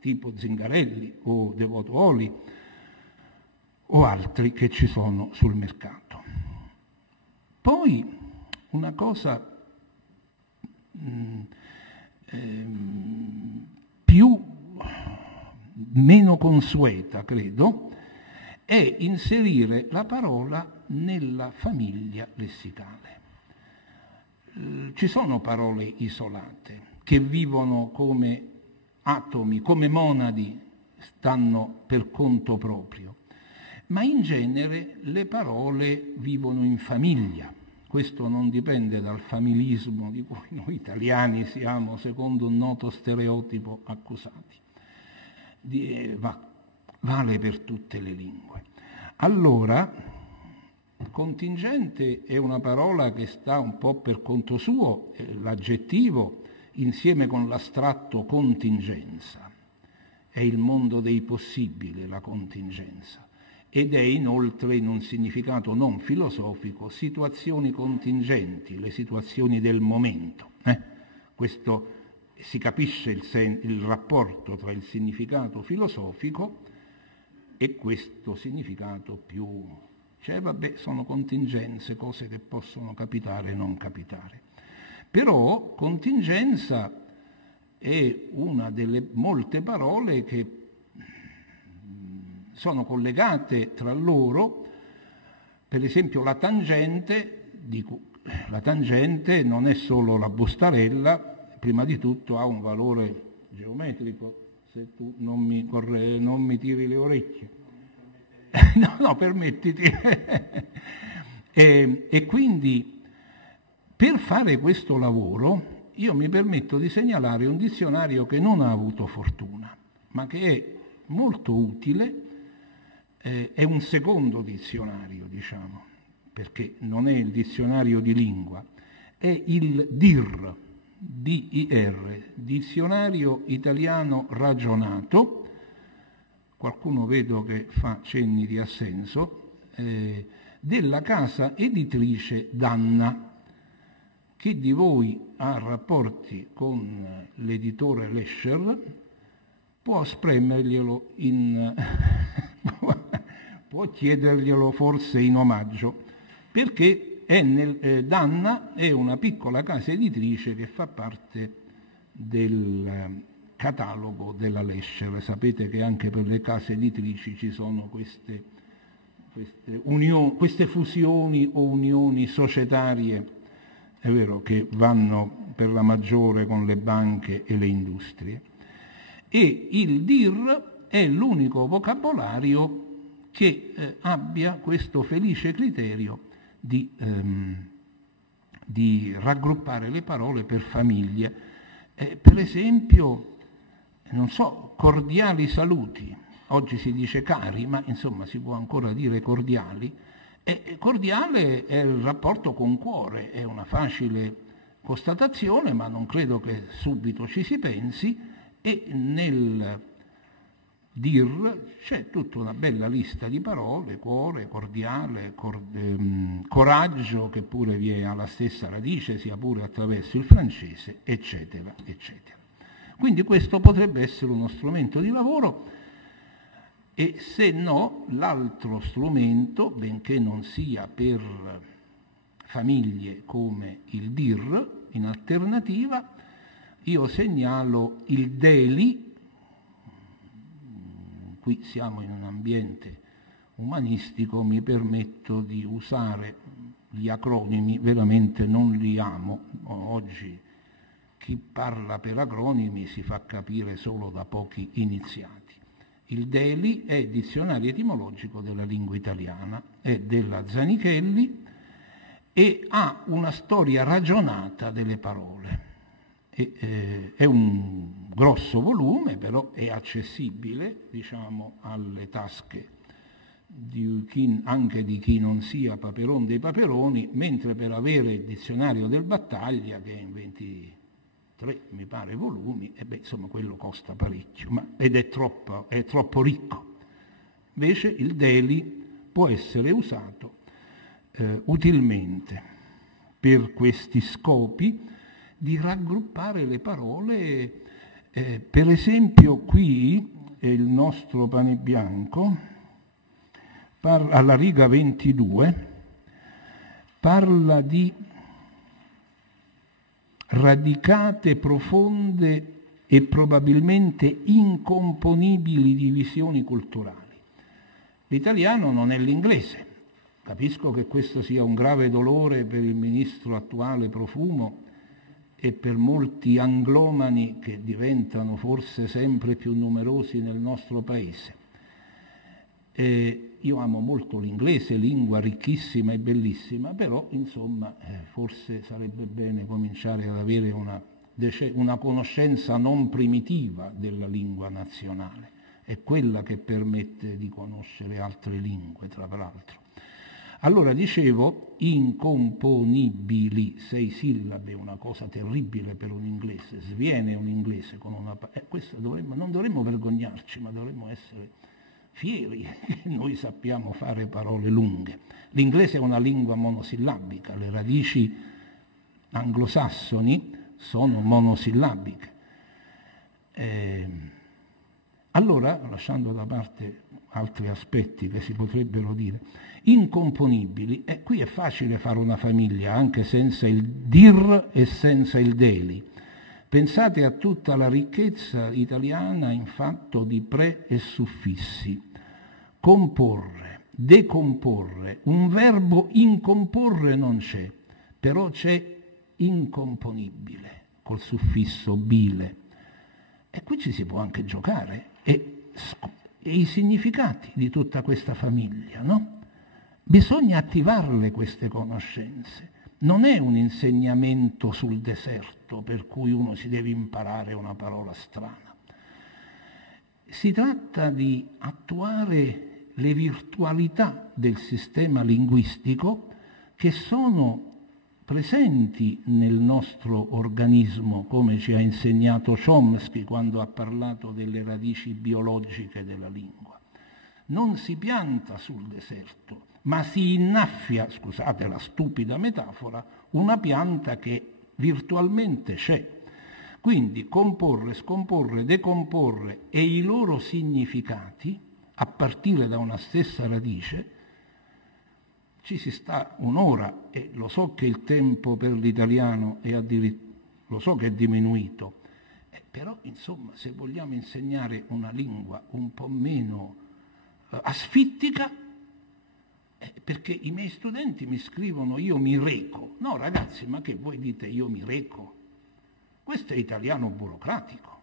tipo Zingarelli o Devoto Oli o altri che ci sono sul mercato. Poi una cosa meno consueta, credo, è inserire la parola nella famiglia lessicale. Ci sono parole isolate che vivono come atomi, come monadi, stanno per conto proprio, ma in genere le parole vivono in famiglia. Questo non dipende dal familismo di cui noi italiani siamo, secondo un noto stereotipo, accusati. Vale per tutte le lingue. Allora, contingente è una parola che sta un po' per conto suo, l'aggettivo insieme con l'astratto contingenza. È il mondo dei possibili, la contingenza. Ed è inoltre, in un significato non filosofico, situazioni contingenti, le situazioni del momento. Questo si capisce il rapporto tra il significato filosofico e questo significato più... sono contingenze, cose che possono capitare e non capitare. Però contingenza è una delle molte parole che sono collegate tra loro. Per esempio la tangente non è solo la bustarella, prima di tutto ha un valore geometrico, se tu non mi tiri le orecchie. No, permettiti. E quindi per fare questo lavoro io mi permetto di segnalare un dizionario che non ha avuto fortuna, ma che è molto utile. È un secondo dizionario, diciamo, perché non è il dizionario di lingua, è il DIR, D-I-R, Dizionario Italiano Ragionato. Qualcuno vedo che fa cenni di assenso, della casa editrice Danna. Chi di voi ha rapporti con l'editore Lescher può spremerglielo può chiederglielo forse in omaggio, perché Danna è una piccola casa editrice che fa parte del catalogo della Lescher. Sapete che anche per le case editrici ci sono queste fusioni o unioni societarie, è vero, che vanno per la maggiore con le banche e le industrie. E il DIR è l'unico vocabolario che abbia questo felice criterio di raggruppare le parole per famiglie. Per esempio, non so, cordiali saluti. Oggi si dice cari, ma insomma si può ancora dire cordiali. Cordiale è il rapporto con cuore, è una facile constatazione, ma non credo che subito ci si pensi, e nel DIR c'è tutta una bella lista di parole: cuore, cordiale, coraggio, che pure vi ha la stessa radice, sia pure attraverso il francese, eccetera, eccetera. Quindi questo potrebbe essere uno strumento di lavoro, e se no l'altro strumento, benché non sia per famiglie come il DIR, in alternativa io segnalo il DELI. Qui siamo in un ambiente umanistico, mi permetto di usare gli acronimi, veramente non li amo. Oggi chi parla per acronimi si fa capire solo da pochi iniziati. Il DELI è Dizionario etimologico della lingua italiana, è della Zanichelli e ha una storia ragionata delle parole. È un grosso volume, però è accessibile, diciamo, alle tasche anche di chi non sia Paperon dei Paperoni, mentre per avere il dizionario del Battaglia, che è in 23, mi pare, volumi, insomma quello costa parecchio, ed è troppo ricco. Invece il Deli può essere usato utilmente per questi scopi di raggruppare le parole. Per esempio qui il nostro Pane Bianco, alla riga 22, parla di radicate, profonde e probabilmente incomponibili divisioni culturali. L'italiano non è l'inglese. Capisco che questo sia un grave dolore per il ministro attuale Profumo e per molti anglomani che diventano forse sempre più numerosi nel nostro paese. Io amo molto l'inglese, lingua ricchissima e bellissima, però insomma forse sarebbe bene cominciare ad avere una conoscenza non primitiva della lingua nazionale. È quella che permette di conoscere altre lingue, tra l'altro. Allora dicevo, incomponibili, 6 sillabe, una cosa terribile per un inglese, sviene un inglese con una... non dovremmo vergognarci, ma dovremmo essere fieri che noi sappiamo fare parole lunghe. L'inglese è una lingua monosillabica, le radici anglosassoni sono monosillabiche. Allora, lasciando da parte altri aspetti che si potrebbero dire, incomponibili, qui è facile fare una famiglia anche senza il dir e senza il deli. Pensate a tutta la ricchezza italiana in fatto di pre e suffissi. Comporre, decomporre, un verbo incomporre non c'è, però c'è incomponibile col suffisso bile. E qui ci si può anche giocare, e i significati di tutta questa famiglia, no? Bisogna attivarle queste conoscenze. Non è un insegnamento sul deserto per cui uno si deve imparare una parola strana. Si tratta di attuare le virtualità del sistema linguistico che sono presenti nel nostro organismo, come ci ha insegnato Chomsky quando ha parlato delle radici biologiche della lingua. Non si pianta sul deserto, ma si innaffia, scusate la stupida metafora, una pianta che virtualmente c'è. Quindi comporre, scomporre, decomporre e i loro significati, a partire da una stessa radice, ci si sta un'ora, e lo so che il tempo per l'italiano lo so che è diminuito, però insomma se vogliamo insegnare una lingua un po' meno asfittica, perché i miei studenti mi scrivono io mi reco. No ragazzi, ma che voi dite io mi reco? Questo è italiano burocratico.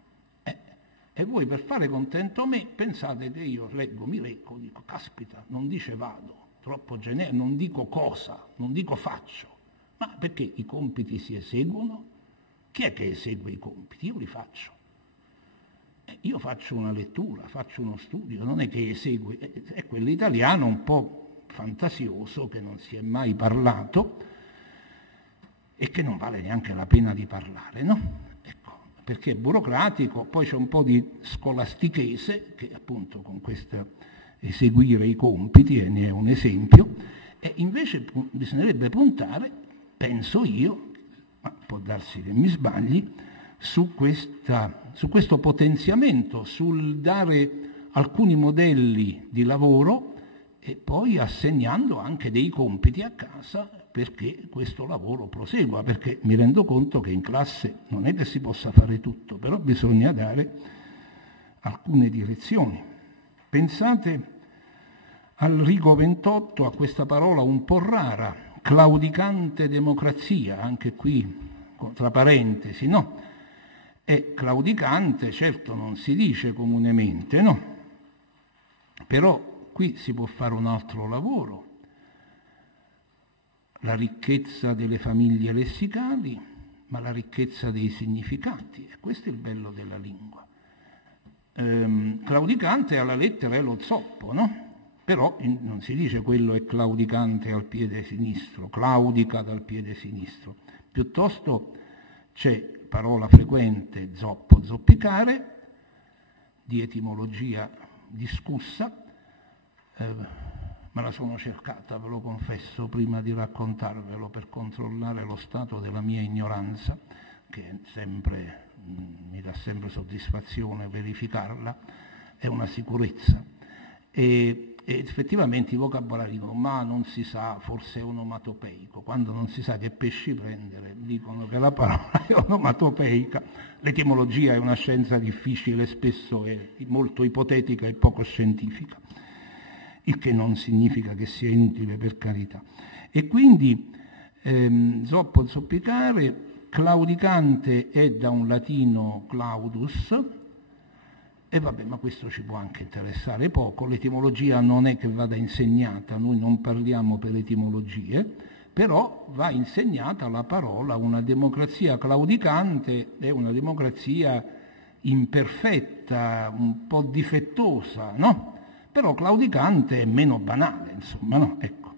E voi per fare contento me pensate che io leggo mi reco, dico caspita, non dice vado, troppo generico, non dico cosa, non dico faccio, ma perché i compiti si eseguono? Chi è che esegue i compiti? Io li faccio. Io faccio una lettura, faccio uno studio, non è che esegue, è quell'italiano un po' fantasioso che non si è mai parlato e che non vale neanche la pena di parlare, no? Ecco, perché è burocratico, poi c'è un po' di scolastichese che appunto con questo eseguire i compiti, e ne è un esempio, e invece bisognerebbe puntare, penso io, ma può darsi che mi sbagli, su questo potenziamento, sul dare alcuni modelli di lavoro e poi assegnando anche dei compiti a casa perché questo lavoro prosegua, perché mi rendo conto che in classe non è che si possa fare tutto, però bisogna dare alcune direzioni. Pensate al rigo 28, a questa parola un po' rara, claudicante democrazia, anche qui tra parentesi, no? È claudicante, certo non si dice comunemente, no? Però qui si può fare un altro lavoro, la ricchezza delle famiglie lessicali, ma la ricchezza dei significati, e questo è il bello della lingua. Claudicante alla lettera è lo zoppo, no? Però non si dice quello è claudicante al piede sinistro, claudica dal piede sinistro. Piuttosto c'è parola frequente zoppo, zoppicare, di etimologia discussa, me la sono cercata, ve lo confesso, prima di raccontarvelo per controllare lo stato della mia ignoranza, che mi dà sempre soddisfazione verificarla, è una sicurezza. E effettivamente i vocabolari dicono ma non si sa, forse è onomatopeico. Quando non si sa che pesci prendere dicono che la parola è onomatopeica. L'etimologia è una scienza difficile, spesso è molto ipotetica e poco scientifica, il che non significa che sia inutile, per carità. E quindi zoppo, zoppicare, claudicante è da un latino claudus, e vabbè, ma questo ci può anche interessare poco. L'etimologia non è che vada insegnata, noi non parliamo per etimologie, però va insegnata la parola. Una democrazia claudicante è una democrazia imperfetta, un po' difettosa, no? Però claudicante è meno banale, insomma, no? Ecco.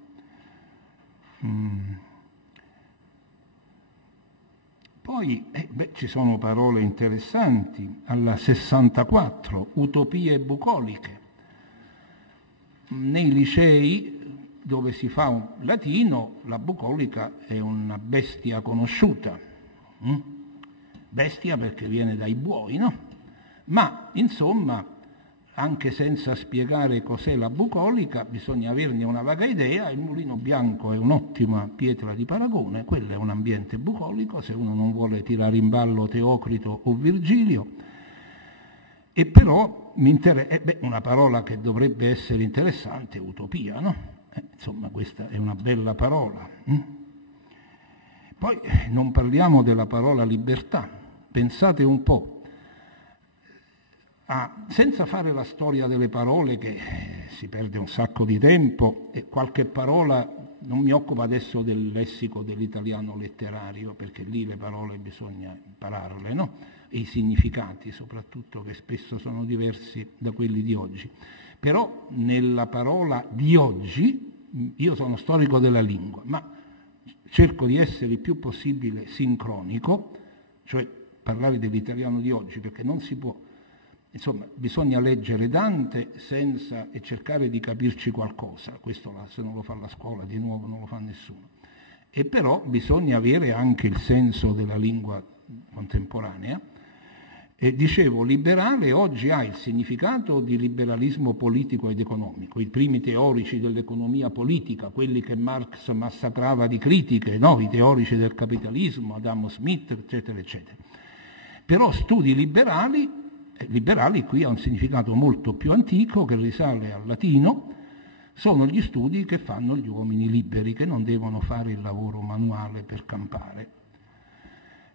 Poi ci sono parole interessanti, alla 64, utopie bucoliche. Nei licei dove si fa un latino, la bucolica è una bestia conosciuta. Bestia perché viene dai buoi, no? Ma, insomma, anche senza spiegare cos'è la bucolica, bisogna averne una vaga idea. Il Mulino Bianco è un'ottima pietra di paragone, quello è un ambiente bucolico, se uno non vuole tirare in ballo Teocrito o Virgilio. E però una parola che dovrebbe essere interessante è utopia, no? Insomma, questa è una bella parola. Poi non parliamo della parola libertà. Pensate un po'. Senza fare la storia delle parole, che si perde un sacco di tempo, e qualche parola, non mi occupo adesso del lessico dell'italiano letterario, perché lì le parole bisogna impararle, no? E i significati soprattutto, che spesso sono diversi da quelli di oggi. Però nella parola di oggi, io sono storico della lingua, ma cerco di essere il più possibile sincronico, cioè parlare dell'italiano di oggi, perché non si può. Insomma, bisogna leggere Dante e cercare di capirci qualcosa. Questo se non lo fa la scuola, di nuovo non lo fa nessuno. E però bisogna avere anche il senso della lingua contemporanea. E dicevo, liberale oggi ha il significato di liberalismo politico ed economico. I primi teorici dell'economia politica, quelli che Marx massacrava di critiche, no? I teorici del capitalismo, Adam Smith, eccetera, eccetera. Però studi liberali qui ha un significato molto più antico, che risale al latino. Sono gli studi che fanno gli uomini liberi, che non devono fare il lavoro manuale per campare.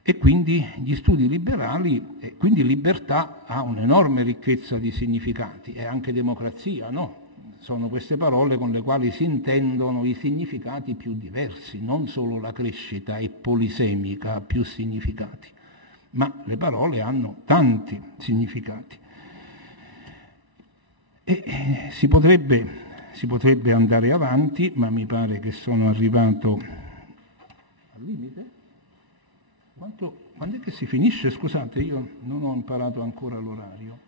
E quindi gli studi liberali, quindi libertà ha un'enorme ricchezza di significati, e anche democrazia, no? Sono queste parole con le quali si intendono i significati più diversi, non solo la crescita è polisemica, ha più significati. Ma le parole hanno tanti significati. E si potrebbe andare avanti, ma mi pare che sono arrivato al limite. Quando è che si finisce? Scusate, io non ho imparato ancora l'orario.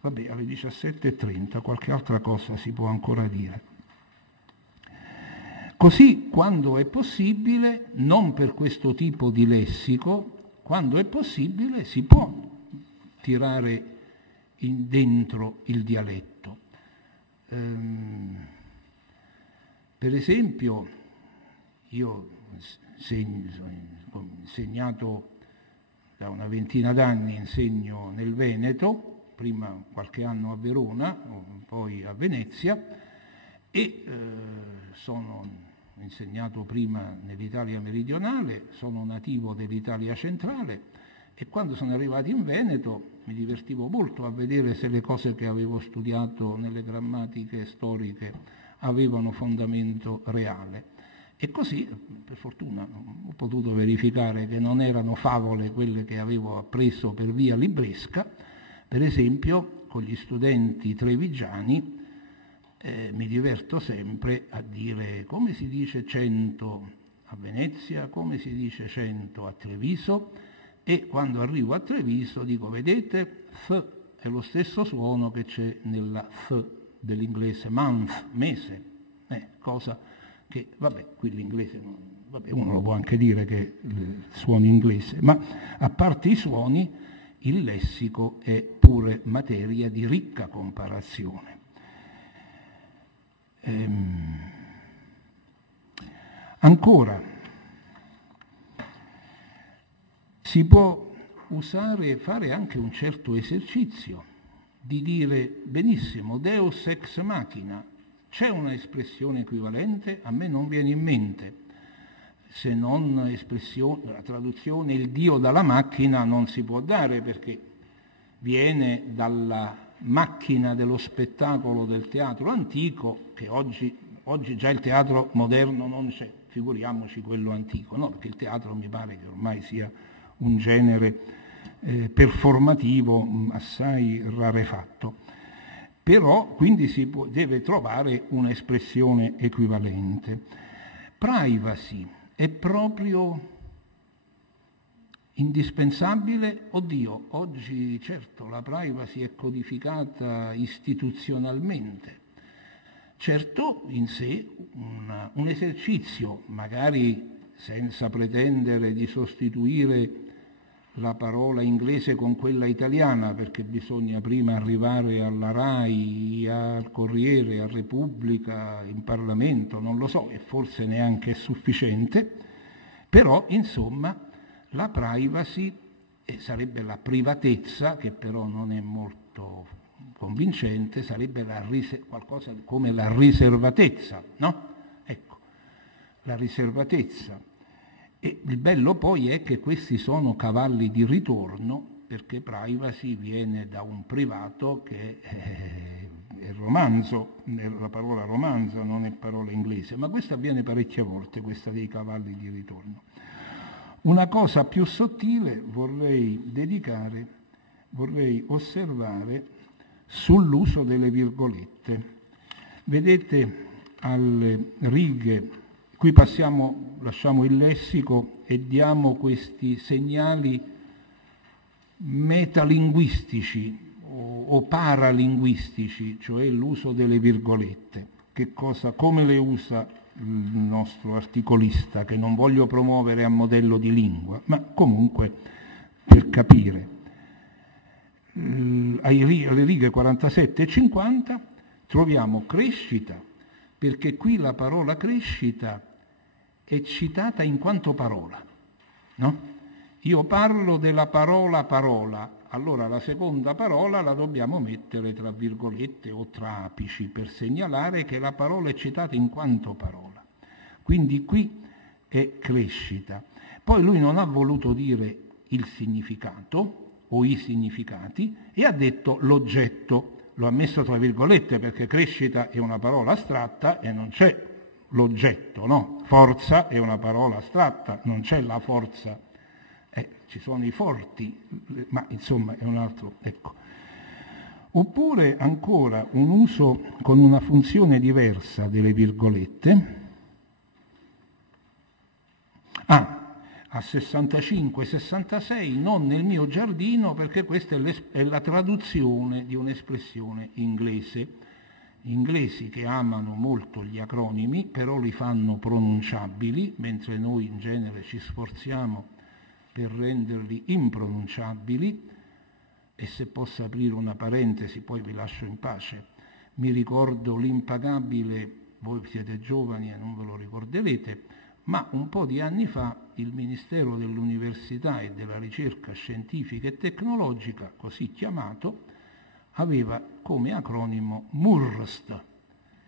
Vabbè, alle 17:30, qualche altra cosa si può ancora dire. Così, quando è possibile, non per questo tipo di lessico, quando è possibile si può tirare dentro il dialetto. Per esempio, io ho insegnato da una ventina d'anni, insegno nel Veneto, prima qualche anno a Verona, poi a Venezia, e ho insegnato prima nell'Italia meridionale, sono nativo dell'Italia centrale, e quando sono arrivato in Veneto mi divertivo molto a vedere se le cose che avevo studiato nelle grammatiche storiche avevano fondamento reale. E così, per fortuna, ho potuto verificare che non erano favole quelle che avevo appreso per via libresca. Per esempio, con gli studenti trevigiani mi diverto sempre a dire come si dice 100 a Venezia, come si dice 100 a Treviso, e quando arrivo a Treviso dico, vedete, th è lo stesso suono che c'è nella th dell'inglese, month, mese, cosa che, vabbè, qui l'inglese non, vabbè, uno lo può anche dire che suono inglese, ma a parte i suoni, il lessico è pure materia di ricca comparazione. Ancora, si può usare e fare anche un certo esercizio di dire benissimo, Deus ex machina, c'è una espressione equivalente? A me non viene in mente, se non la traduzione il Dio dalla macchina non si può dare perché viene dalla macchina dello spettacolo del teatro antico, che oggi già il teatro moderno non c'è, figuriamoci quello antico, no? Perché il teatro mi pare che ormai sia un genere performativo assai rarefatto. Però quindi deve trovare un'espressione equivalente. Privacy è proprio indispensabile? Oddio, oggi certo la privacy è codificata istituzionalmente. Certo, in sé un esercizio, magari senza pretendere di sostituire la parola inglese con quella italiana, perché bisogna prima arrivare alla RAI, al Corriere, a Repubblica, in Parlamento, non lo so, e forse neanche è sufficiente, però insomma la privacy sarebbe la privatezza, che però non è molto convincente, sarebbe qualcosa come la riservatezza, no? Ecco, la riservatezza. E il bello poi è che questi sono cavalli di ritorno, perché privacy viene da un privato che è romanzo, la parola romanzo non è parola inglese, ma questa avviene parecchie volte, questa dei cavalli di ritorno. Una cosa più sottile vorrei osservare sull'uso delle virgolette. Vedete alle righe, qui lasciamo il lessico e diamo questi segnali metalinguistici o paralinguistici, cioè l'uso delle virgolette. Come le usa il nostro articolista, che non voglio promuovere a modello di lingua, ma comunque per capire. Alle righe 47 e 50 troviamo crescita, perché qui la parola crescita è citata in quanto parola, no? Io parlo della parola, allora la seconda parola la dobbiamo mettere tra virgolette o tra apici per segnalare che la parola è citata in quanto parola. Quindi qui è crescita. Poi lui non ha voluto dire il significato o i significati e ha detto l'oggetto, lo ha messo tra virgolette perché crescita è una parola astratta e non c'è l'oggetto, no? Forza è una parola astratta, non c'è la forza. Ci sono i forti, ma insomma è un altro, ecco. Oppure ancora un uso con una funzione diversa delle virgolette. A 65-66 non nel mio giardino, perché questa è la traduzione di un'espressione inglese. Gli inglesi che amano molto gli acronimi, però li fanno pronunciabili, mentre noi in genere ci sforziamo per renderli impronunciabili. E se posso aprire una parentesi, poi vi lascio in pace, mi ricordo l'impagabile, voi siete giovani e non ve lo ricorderete, ma un po' di anni fa il Ministero dell'Università e della Ricerca Scientifica e Tecnologica, così chiamato, aveva come acronimo MURST,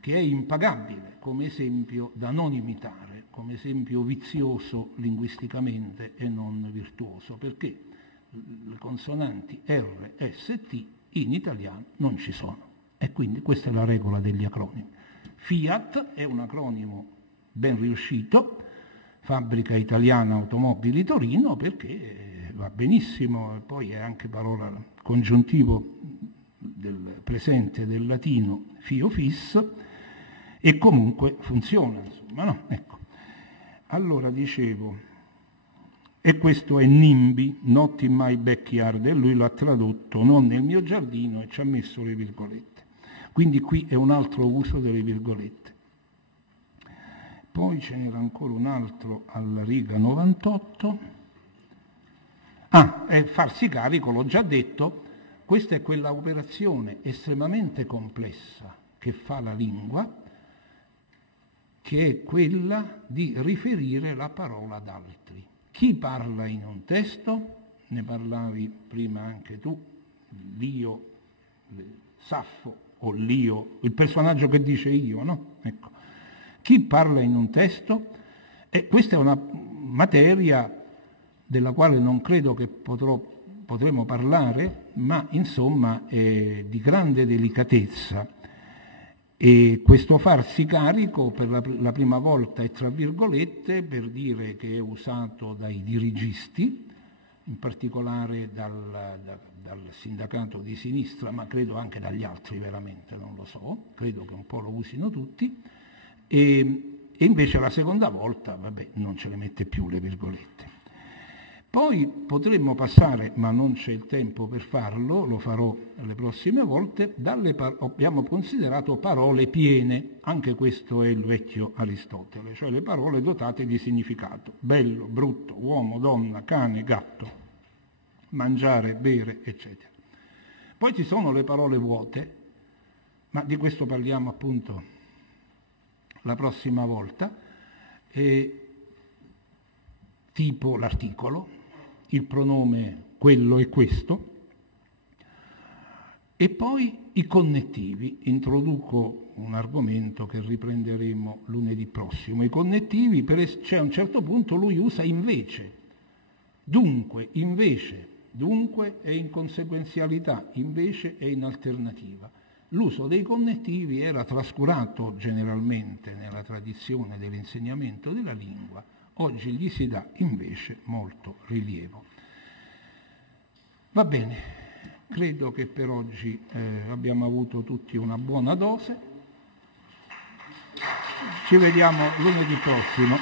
che è impagabile come esempio da non imitare, come esempio vizioso linguisticamente e non virtuoso, perché le consonanti R, S, T in italiano non ci sono. E quindi questa è la regola degli acronimi. Fiat è un acronimo ben riuscito, Fabbrica Italiana Automobili Torino, perché va benissimo, e poi è anche parola congiuntivo del presente del latino fio fis, e comunque funziona, insomma, no? Ecco. Allora dicevo, e questo è NIMBY, not in my backyard, e lui l'ha tradotto non nel mio giardino e ci ha messo le virgolette. Quindi qui è un altro uso delle virgolette. Poi ce n'era ancora un altro alla riga 98. È farsi carico, l'ho già detto, questa è quella operazione estremamente complessa che fa la lingua, che è quella di riferire la parola ad altri. Chi parla in un testo, ne parlavi prima anche tu, l'io, Saffo o l'io, il personaggio che dice io, no? Ecco. Chi parla in un testo, questa è una materia della quale non credo che potremo parlare, ma insomma è di grande delicatezza. E questo farsi carico per la prima volta è tra virgolette per dire che è usato dai dirigisti, in particolare dal sindacato di sinistra, ma credo anche dagli altri veramente, non lo so, credo che un po' lo usino tutti, e invece la seconda volta, non ce le mette più le virgolette. Poi potremmo passare, ma non c'è il tempo per farlo, lo farò le prossime volte, abbiamo considerato parole piene, anche questo è il vecchio Aristotele, cioè le parole dotate di significato, bello, brutto, uomo, donna, cane, gatto, mangiare, bere, eccetera. Poi ci sono le parole vuote, ma di questo parliamo appunto la prossima volta, tipo l'articolo, il pronome quello e questo, e poi i connettivi. Introduco un argomento che riprenderemo lunedì prossimo. I connettivi, c'è a un certo punto lui usa invece, dunque, invece, dunque è in conseguenzialità, invece è in alternativa. L'uso dei connettivi era trascurato generalmente nella tradizione dell'insegnamento della lingua. Oggi gli si dà invece molto rilievo. Va bene, credo che per oggi abbiamo avuto tutti una buona dose. Ci vediamo lunedì prossimo.